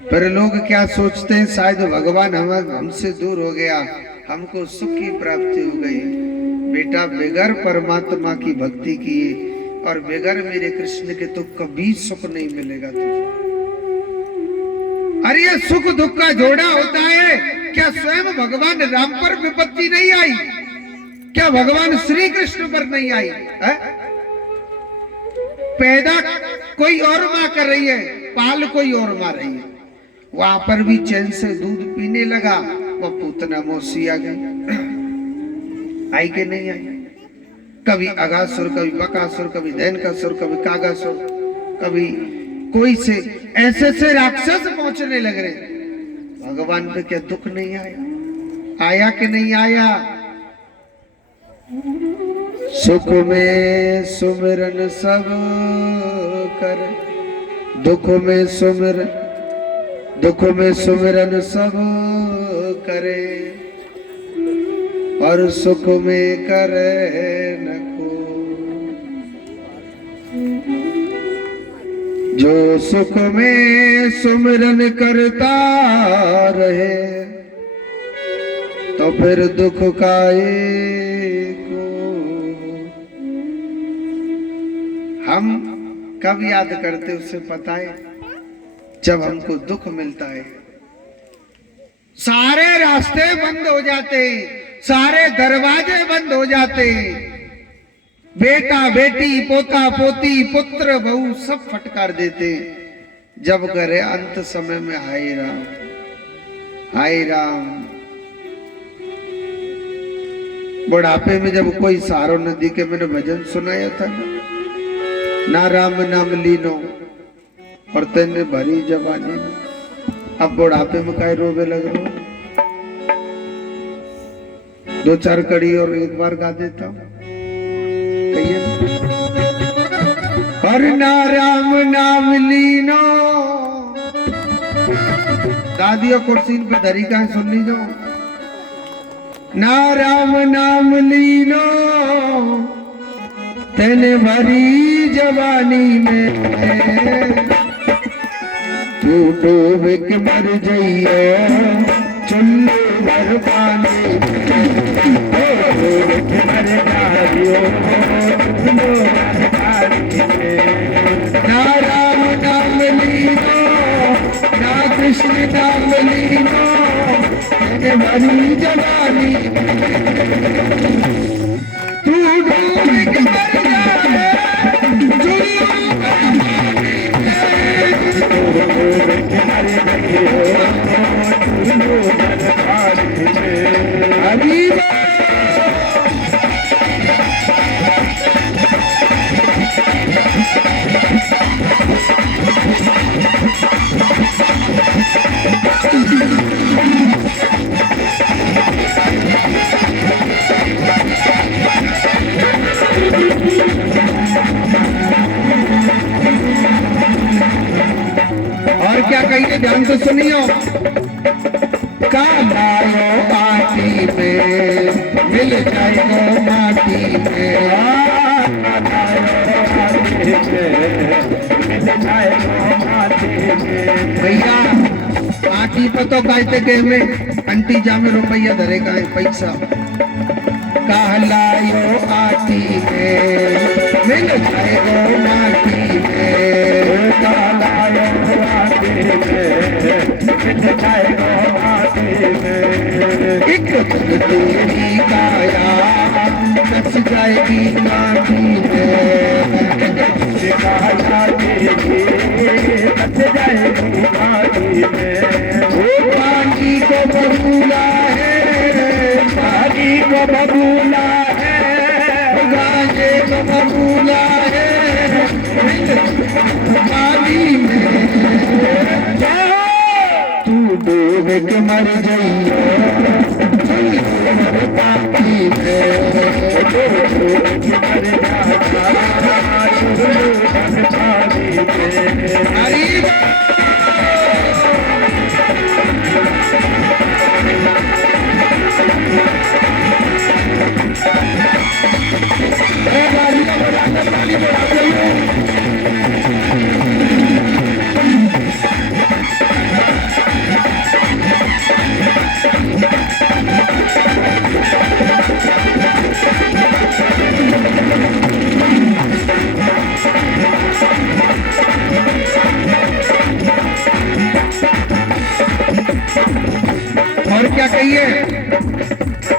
पर लोग क्या सोचते हैं, शायद भगवान हमसे दूर हो गया, हमको सुख की प्राप्ति हो गई। बेटा, बगैर परमात्मा की भक्ति किए और बगैर मेरे कृष्ण के तो कभी सुख नहीं मिलेगा तुझे। अरे ये सुख दुख का जोड़ा होता है। क्या स्वयं भगवान राम पर विपत्ति नहीं आई? क्या भगवान श्री कृष्ण पर नहीं आई है? पैदा कोई और माँ कर रही है, पाल कोई और माँ रही है। वहां पर भी चैन से दूध पीने लगा, वो पूतना मौसी आ गई। आई के नहीं आई? कभी अगासुर, कभी बकासुर, कभी दैनकासुर, कभी कागासुर, कभी कोई से ऐसे से राक्षस पहुंचने लग रहे। भगवान पे क्या दुख नहीं आया? आया कि नहीं आया? सुख में सुमिरन सब कर, दुख में सुमिरन, दुख में सुमिरन सब करे, और सुख में करे न को। जो सुख में सुमिरन करता रहे, तो फिर दुख काहे को। हम कब याद करते उससे पता है? जब हमको दुख मिलता है। सारे रास्ते बंद हो जाते, सारे दरवाजे बंद हो जाते, बेटा बेटी, पोता पोती, पुत्र बहू सब फटकार देते। जब करे अंत समय में हाय राम, हाय राम। बुढ़ापे में जब कोई सारो नदी के मैंने भजन सुनाया था ना, राम नाम लीनो और तेने भरी जवानी में। अब बुढ़ापे में काहे रोवे लग रहा? 2-4 कड़ी और एक बार गा देता हूं, कहिए हर ना राम नाम लीनो दादियों कुर्सी पे धरी का सुन लीजो। ना राम नाम लीनो तेने भरी जवानी में, तू डूब के मर जइयो चुल्लू भर पानी में, डूब के मर जाइयो चुल्लू भर पानी में। ना राम नाम लीनो ना कृष्ण नाम लीनो तेने भरी जवानी में, तू डूब के मर जाए चुल्लू भर पानी और क्या कहिए, ध्यान से सुनियो। कालायो आटी में मिल जाएगा माटी में, भैया आटी पर तो कहते के में अंटी जामे रुपया धरेगा पैसा। कहलायो आटी में मिल जाएगा माटी में, कहलायो आटी में मिल जाएगा माटी में। एक तेरी काया बच जाएगी माटी में, काया तेरी बच जाएगी माटी में। वो पानी को बबूला है, पानी को बबूला है, गाजे को बबूला है पानी में, तू डूब के मर जाइयो पानी में, डूब के मर जाइयो। और क्या कहिए,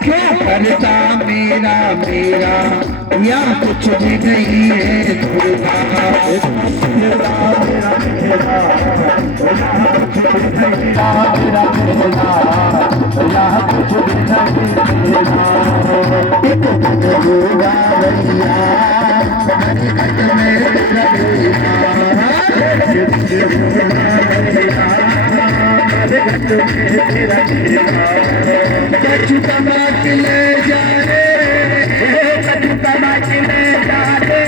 क्यों करता मेरा मेरा या कुछ भी नहीं है कछु कमा के ले जा रे, कछु कमा के ले जा रे,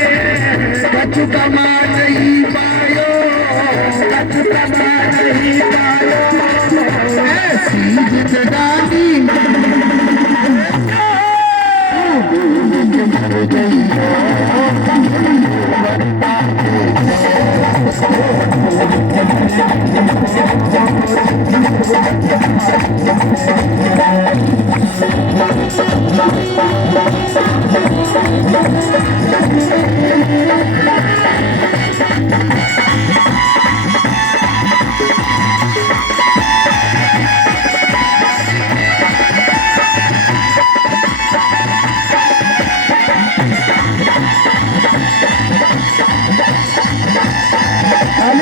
कछु कमा नहीं पायो, कछु कमा नहीं पायो, ऐसी जिंदगानी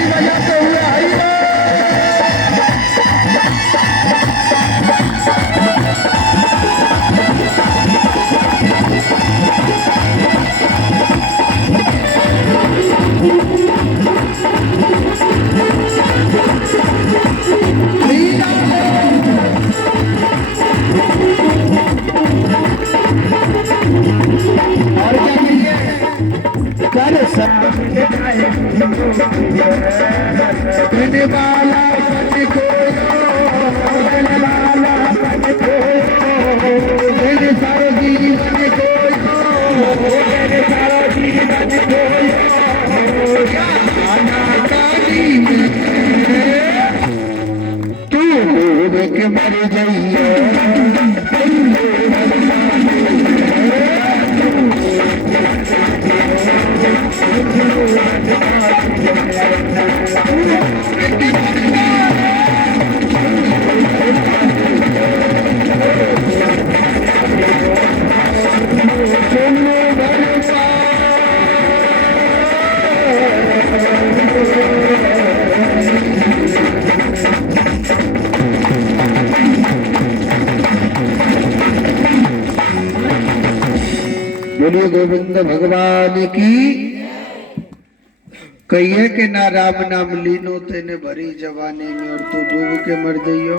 बजाते हुए आइए। के मर जाइए बोलिए गोविंद भगवान की। कहिए कि ना राम नाम लीनो तेने भरी जवानी में और तू डूब के मर जाइयो।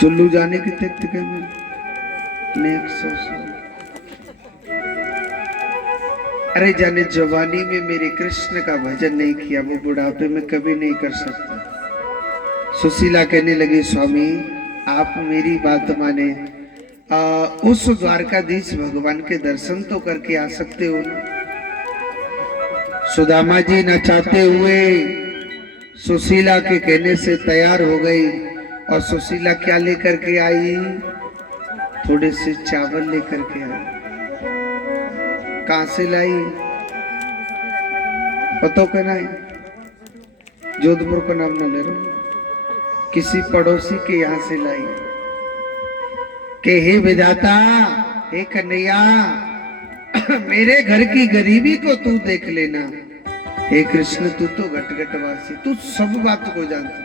चुल्लू जाने की तिक्त के में नेक सो अरे जाने जवानी में मेरे कृष्ण का भजन नहीं किया वो बुढ़ापे में कभी नहीं कर सकता। सुशीला कहने लगी स्वामी आप मेरी बात माने, उस द्वारकाधीश भगवान के दर्शन तो करके आ सकते हो ना। सुदामा जी नचाते हुए सुशीला के कहने से तैयार हो गई और सुशीला क्या लेकर के आई, थोड़े से चावल लेकर के आई। कहां से लाई पतो का नहीं, जोधपुर का नाम न ले रहा, किसी पड़ोसी के यहां से लाई कि हे विधाता हे कन्हैया मेरे घर की गरीबी को तू देख लेना। हे कृष्ण तू तो घट घट वासी, तू सब बात को जानता।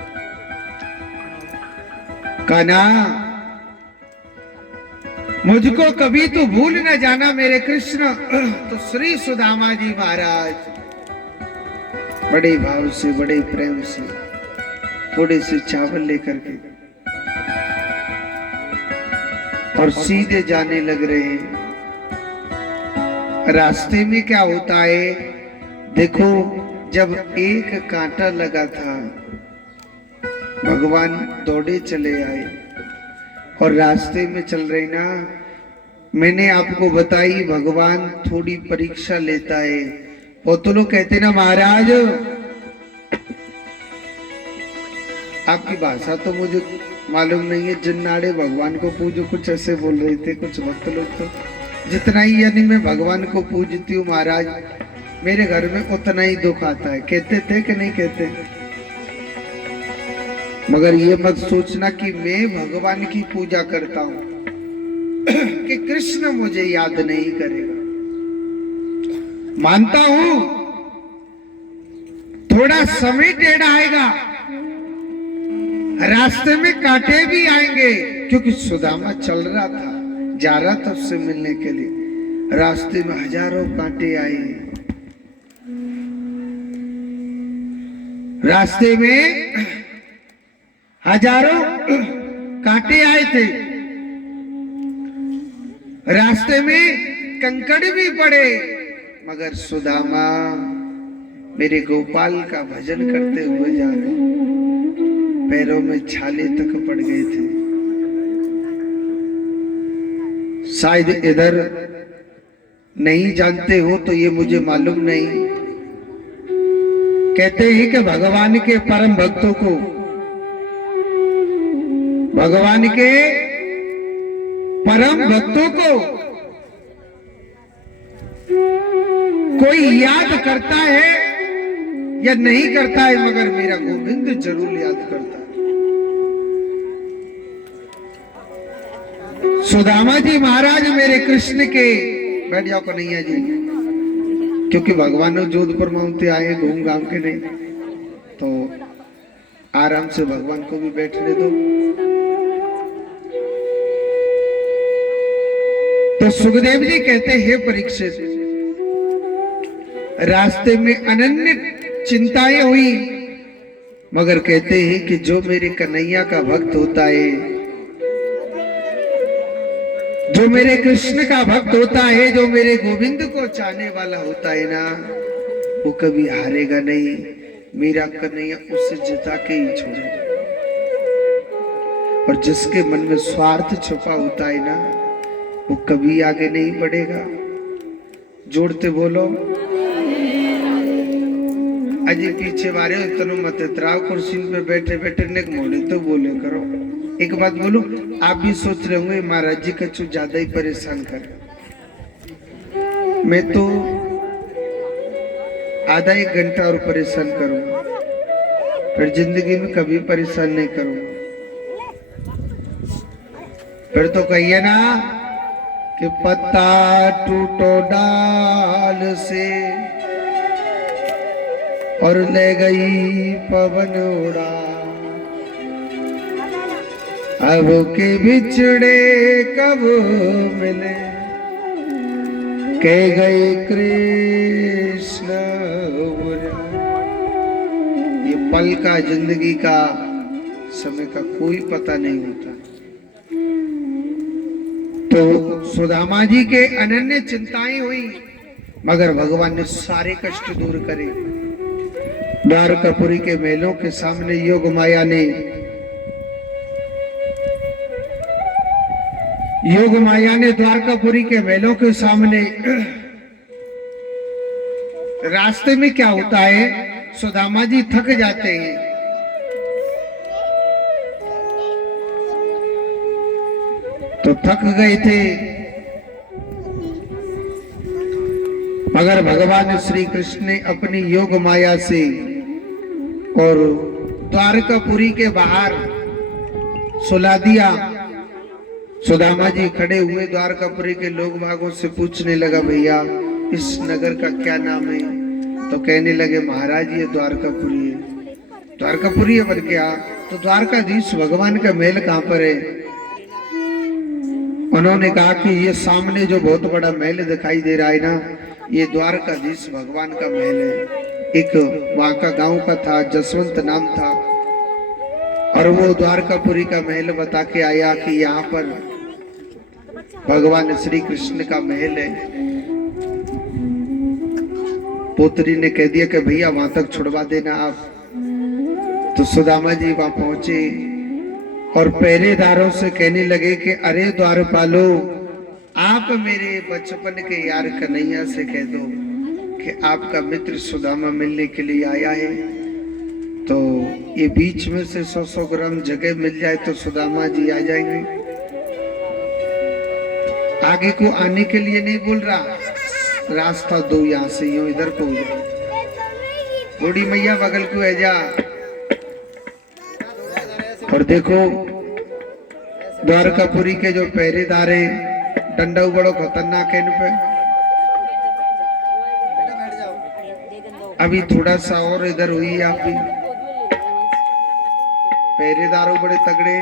कान्हा मुझको कभी तो भूल न जाना मेरे कृष्ण। तो श्री सुदामा जी महाराज बड़े भाव से बड़े प्रेम से थोड़े से चावल लेकर के और सीधे जाने लग रहे हैं। रास्ते में क्या होता है देखो, जब एक कांटा लगा था भगवान दौड़े चले आए और रास्ते में चल रहे ना, मैंने आपको बताई भगवान थोड़ी परीक्षा लेता है। और तो लोग कहते ना महाराज, आपकी भाषा तो मुझे मालूम नहीं है, जिन्नाड़े भगवान को पूजो कुछ ऐसे बोल रहे थे कुछ भक्त लोग। तो जितना ही यानी मैं भगवान को पूजती हूँ महाराज, मेरे घर में उतना ही दुख आता है। कहते थे कि नहीं कहते? मगर ये मत सोचना कि मैं भगवान की पूजा करता हूं कि कृष्ण मुझे याद नहीं करेगा। मानता हूं थोड़ा समय टेढ़ा आएगा, रास्ते में कांटे भी आएंगे, क्योंकि सुदामा चल रहा था, जा रहा था उससे मिलने के लिए। रास्ते में हजारों कांटे आए, रास्ते में हजारों कांटे आए थे, रास्ते में कंकड़ भी पड़े, मगर सुदामा मेरे गोपाल का भजन करते हुए जा रहे, पैरों में छाले तक पड़ गए थे। शायद इधर नहीं जानते हो तो ये मुझे मालूम नहीं। कहते हैं कि भगवान के परम भक्तों को, भगवान के परम भक्तों को कोई याद करता है या नहीं करता है, मगर मेरा गोविंद जरूर याद करता है। सुदामा जी महाराज मेरे कृष्ण के, बैठ जाओ कन्हैया जी, क्योंकि भगवान जोधपुर माउंटे आए घूम घाम के नहीं, तो आराम से भगवान को भी बैठने दो। तो सुखदेव जी कहते हैं परीक्षित, रास्ते में अनन्य चिंताएं हुई, मगर कहते हैं कि जो मेरे कन्हैया का भक्त होता है, जो मेरे कृष्ण का भक्त होता है, जो मेरे गोविंद को चाहने वाला होता है ना, वो कभी हारेगा नहीं। मेरा कन्हैया उसे जिता के ही छोड़ेगा। और जिसके मन में स्वार्थ छुपा होता है ना, वो कभी आगे नहीं बढ़ेगा। जोड़ते बोलो, अजी पीछे बारे हो तनु मत इतराओ, कुर्सी पे बैठे बैठे नेक मोड़े तो बोले करो। एक बात बोलूं, आप भी सोच रहे होंगे महाराज जी कछु ज्यादा ही परेशान कर। मैं तो आधा एक घंटा और परेशान करूं, फिर जिंदगी में कभी परेशान नहीं करूं। फिर तो कहिए ना कि पत्ता टूटो डाल से और ले गई पवन उड़ा, अब के बिछड़े कब मिले, कह गए कृष्ण बुरा। ये पल का, जिंदगी का, समय का कोई पता नहीं होता। तो सुदामा जी के अनन्य चिंताएं हुई, मगर भगवान ने सारे कष्ट दूर करे। द्वारकापुरी के मेलों के सामने योग माया ने द्वारकापुरी के मेलों के सामने, रास्ते में क्या होता है, सुदामा जी थक जाते हैं। तो थक गए थे, मगर भगवान श्री कृष्ण ने अपनी योग माया से और द्वारकापुरी के बाहर सुला दिया। सुदामा जी खड़े हुए, द्वारकापुरी के लोग भागों से पूछने लगा, भैया इस नगर का क्या नाम है? तो कहने लगे, महाराज ये द्वारकापुरी है। द्वारकापुरी है पर क्या? तो द्वारकाधीश भगवान का महल कहाँ पर है? उन्होंने कहा कि ये सामने जो बहुत बड़ा महल दिखाई दे रहा है ना, ये द्वारकाधीश भगवान का महल है। एक वहां का गांव का था, जसवंत नाम था, और वो द्वारकापुरी का महल बता के आया कि यहाँ पर भगवान श्री कृष्ण का महल है। पुत्री ने कह दिया कि भैया वहां तक छुड़वा देना आप। तो सुदामा जी वहां पहुंचे और पहरेदारों से कहने लगे कि अरे द्वारपालो, आप मेरे बचपन के यार कन्हैया से कह दो कि आपका मित्र सुदामा मिलने के लिए आया है। तो ये बीच में से 100-100 ग्राम जगह मिल जाए तो सुदामा जी आ जाएंगे। आगे को आने के लिए नहीं बोल रहा, रास्ता दो यहाँ से, यूं इधर को हो जाए। बूढ़ी मैया बगल को है जा। और देखो द्वारकापुरी के जो पहरेदार हैं, डंडा बड़ो खतरनाक है इन पे। अभी थोड़ा सा और इधर हुई आप भी, पहरेदारों बड़े तगड़े,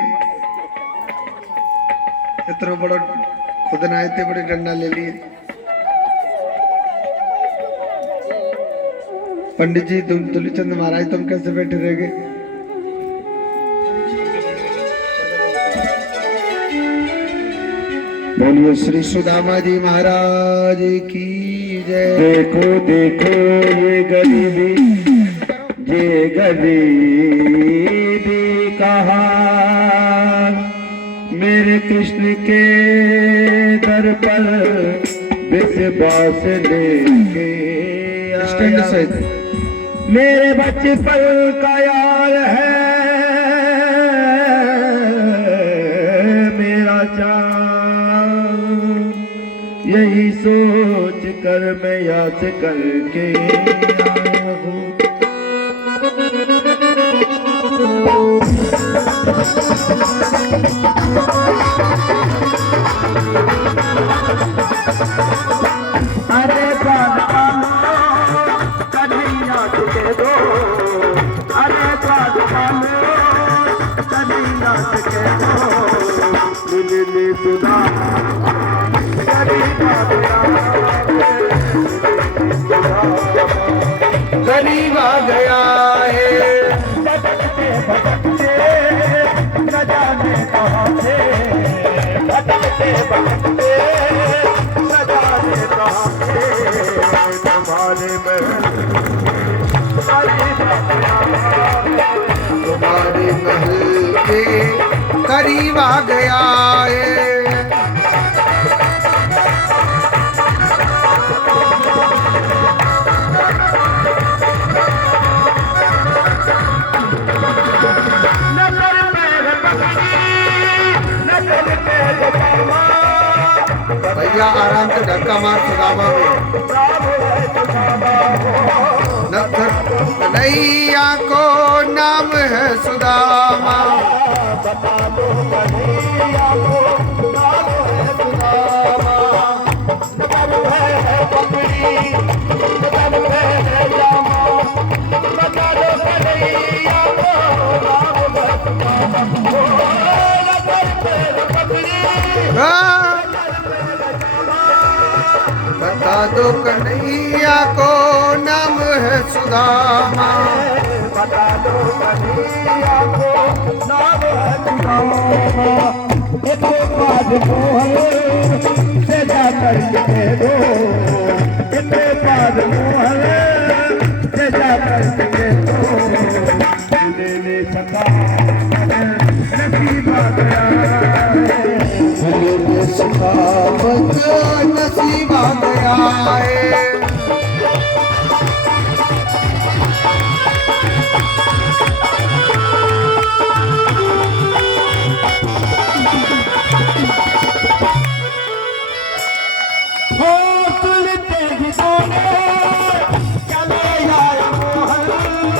इतना बड़ा खुद ना आए बड़े डंडा ले लिए। पंडित जी तुम तुलचंद महाराज तुम कैसे बैठे रह गए? बोलिए श्री सुदामा जी महाराज की जय। देखो देखो ये गरीबी कहा मेरे कृष्ण के दर पर विश्वास लेके स्टैंड से मेरे बचपन का यार है मेरा चाँद, यही सोच कर मैं याद करके आया हूँ। अरे बाबा कन्हैया तुझे दो, अरे बाबा कन्हैया तुझे दो, मिलने सुधा गरीब आ गया है। भटकते भटकते न जाने कहाँ से, भटकते भटकते न जाने कहाँ से, तुम्हारे महल के करीब आ गया है। जा आराम से धक्का मार सुदामा में। नत्थर कन्हैया को नाम है सुदामा। बता दो कन्हैया को नाम है सुदामा। नगर है पगड़ी, नगर है जामा। बता दो कन्हैया को नाम है सुदामा। नगर है पगड़ी, बता दो कन्हैया को नाम है सुदामा। बता दो कन्हैया को नाम है सुदामा। एक बात मोहन से जा करके दे दो। एक बात मोहन से जा करके दे दो। ले सका नसीब आ गया, ले सखावत नसीब आ गया है।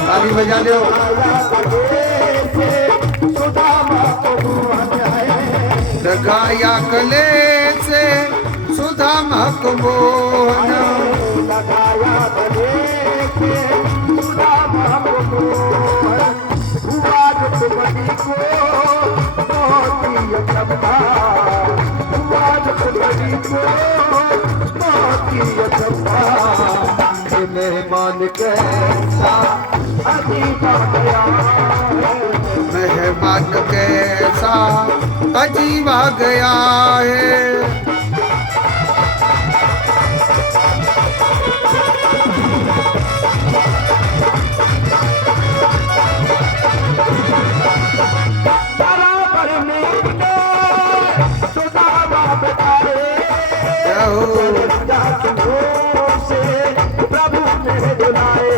ताली बजा दो। लगाया गले से सुदामा को मोहन। लगाया गले से सुदामा को मोहन। हुआ जो बड़ी को बहुत ही अजब था। हुआ जो बड़ी को बहुत ही अजब था। ये मेहमान कैसा अजीब आ गया है। मेहमान कैसा अजीब आ गया है। बराबर में सुदामा बेचारे से प्रभु ने बुलाए।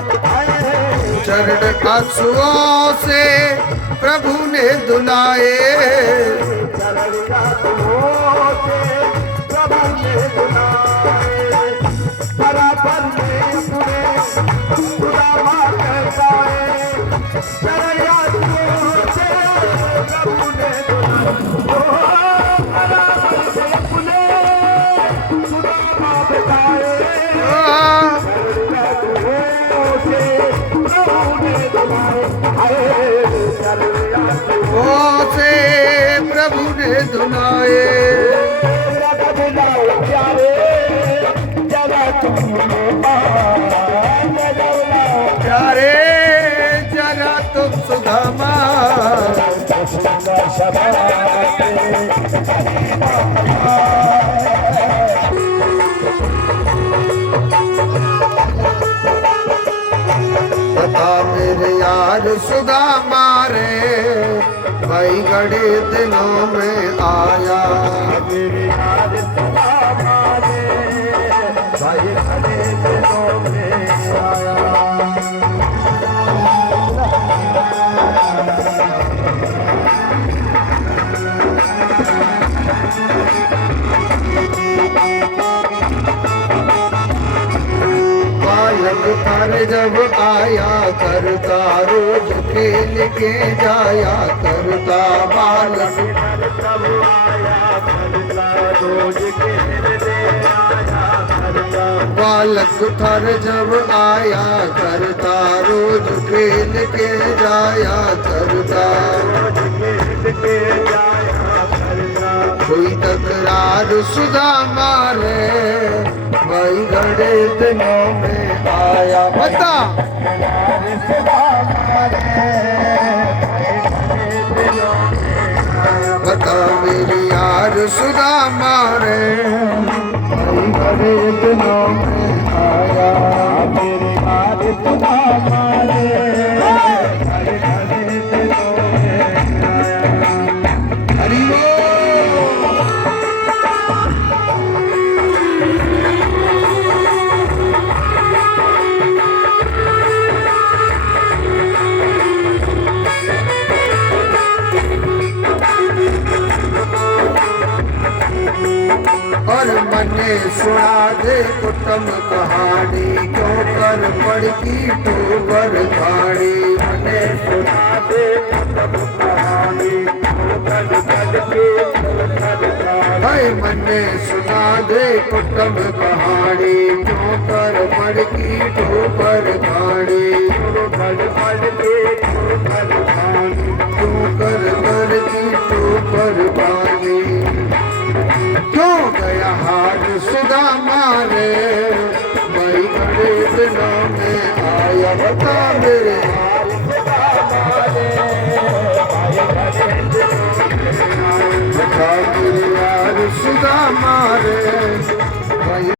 चरण आंसुओं से प्रभु ने दुलाए। प्रभु ने बुलाए। बराबर में सुदामा कहता है। चरण आंसुओं से प्रभु ने बुलाए। बराबर से अपने सुदामा बताए। वो से प्रभु ने धुलाए। प्यारे जरा तुम सुदामा। बता मेरे यार सुदामा रे, भाई घड़े दिनों में आया। मेरे यार सुदामा रे, भाई घड़े दिनों में आया। बालक पर जब आया करता, रोज खेल के जाया करता। बालक जब आया करता, रोज खेलने आया करता। बालक थर जब आया करता, रोज खेल के जाया करता। के जाया करता। कोई तकरार सुदामा रे, भाई घड़े दिनों में आया। बता बता मेरी यार सुदामा रे, भाई घड़े दिनों में आया। मेरे यार सुदामा रे, भाई घड़े दिनों में आया। हरि बोल। और मन सुना दे कुटुम कहानी, क्यों कर पड़की ठोकर खानी। मने सुना दे कुटुम कहानी, कर के हाय मने सुना दे कुटुम कहानी, क्यों कर पड़की ठोकर खानी। कर के खानी, क्यों कर की ठोकर खानी। क्यों गया हाथ सुदामा रे, भाई बड़े दिनों में आया बता मेरे। बता मेरे यार सुदामा रे, भाई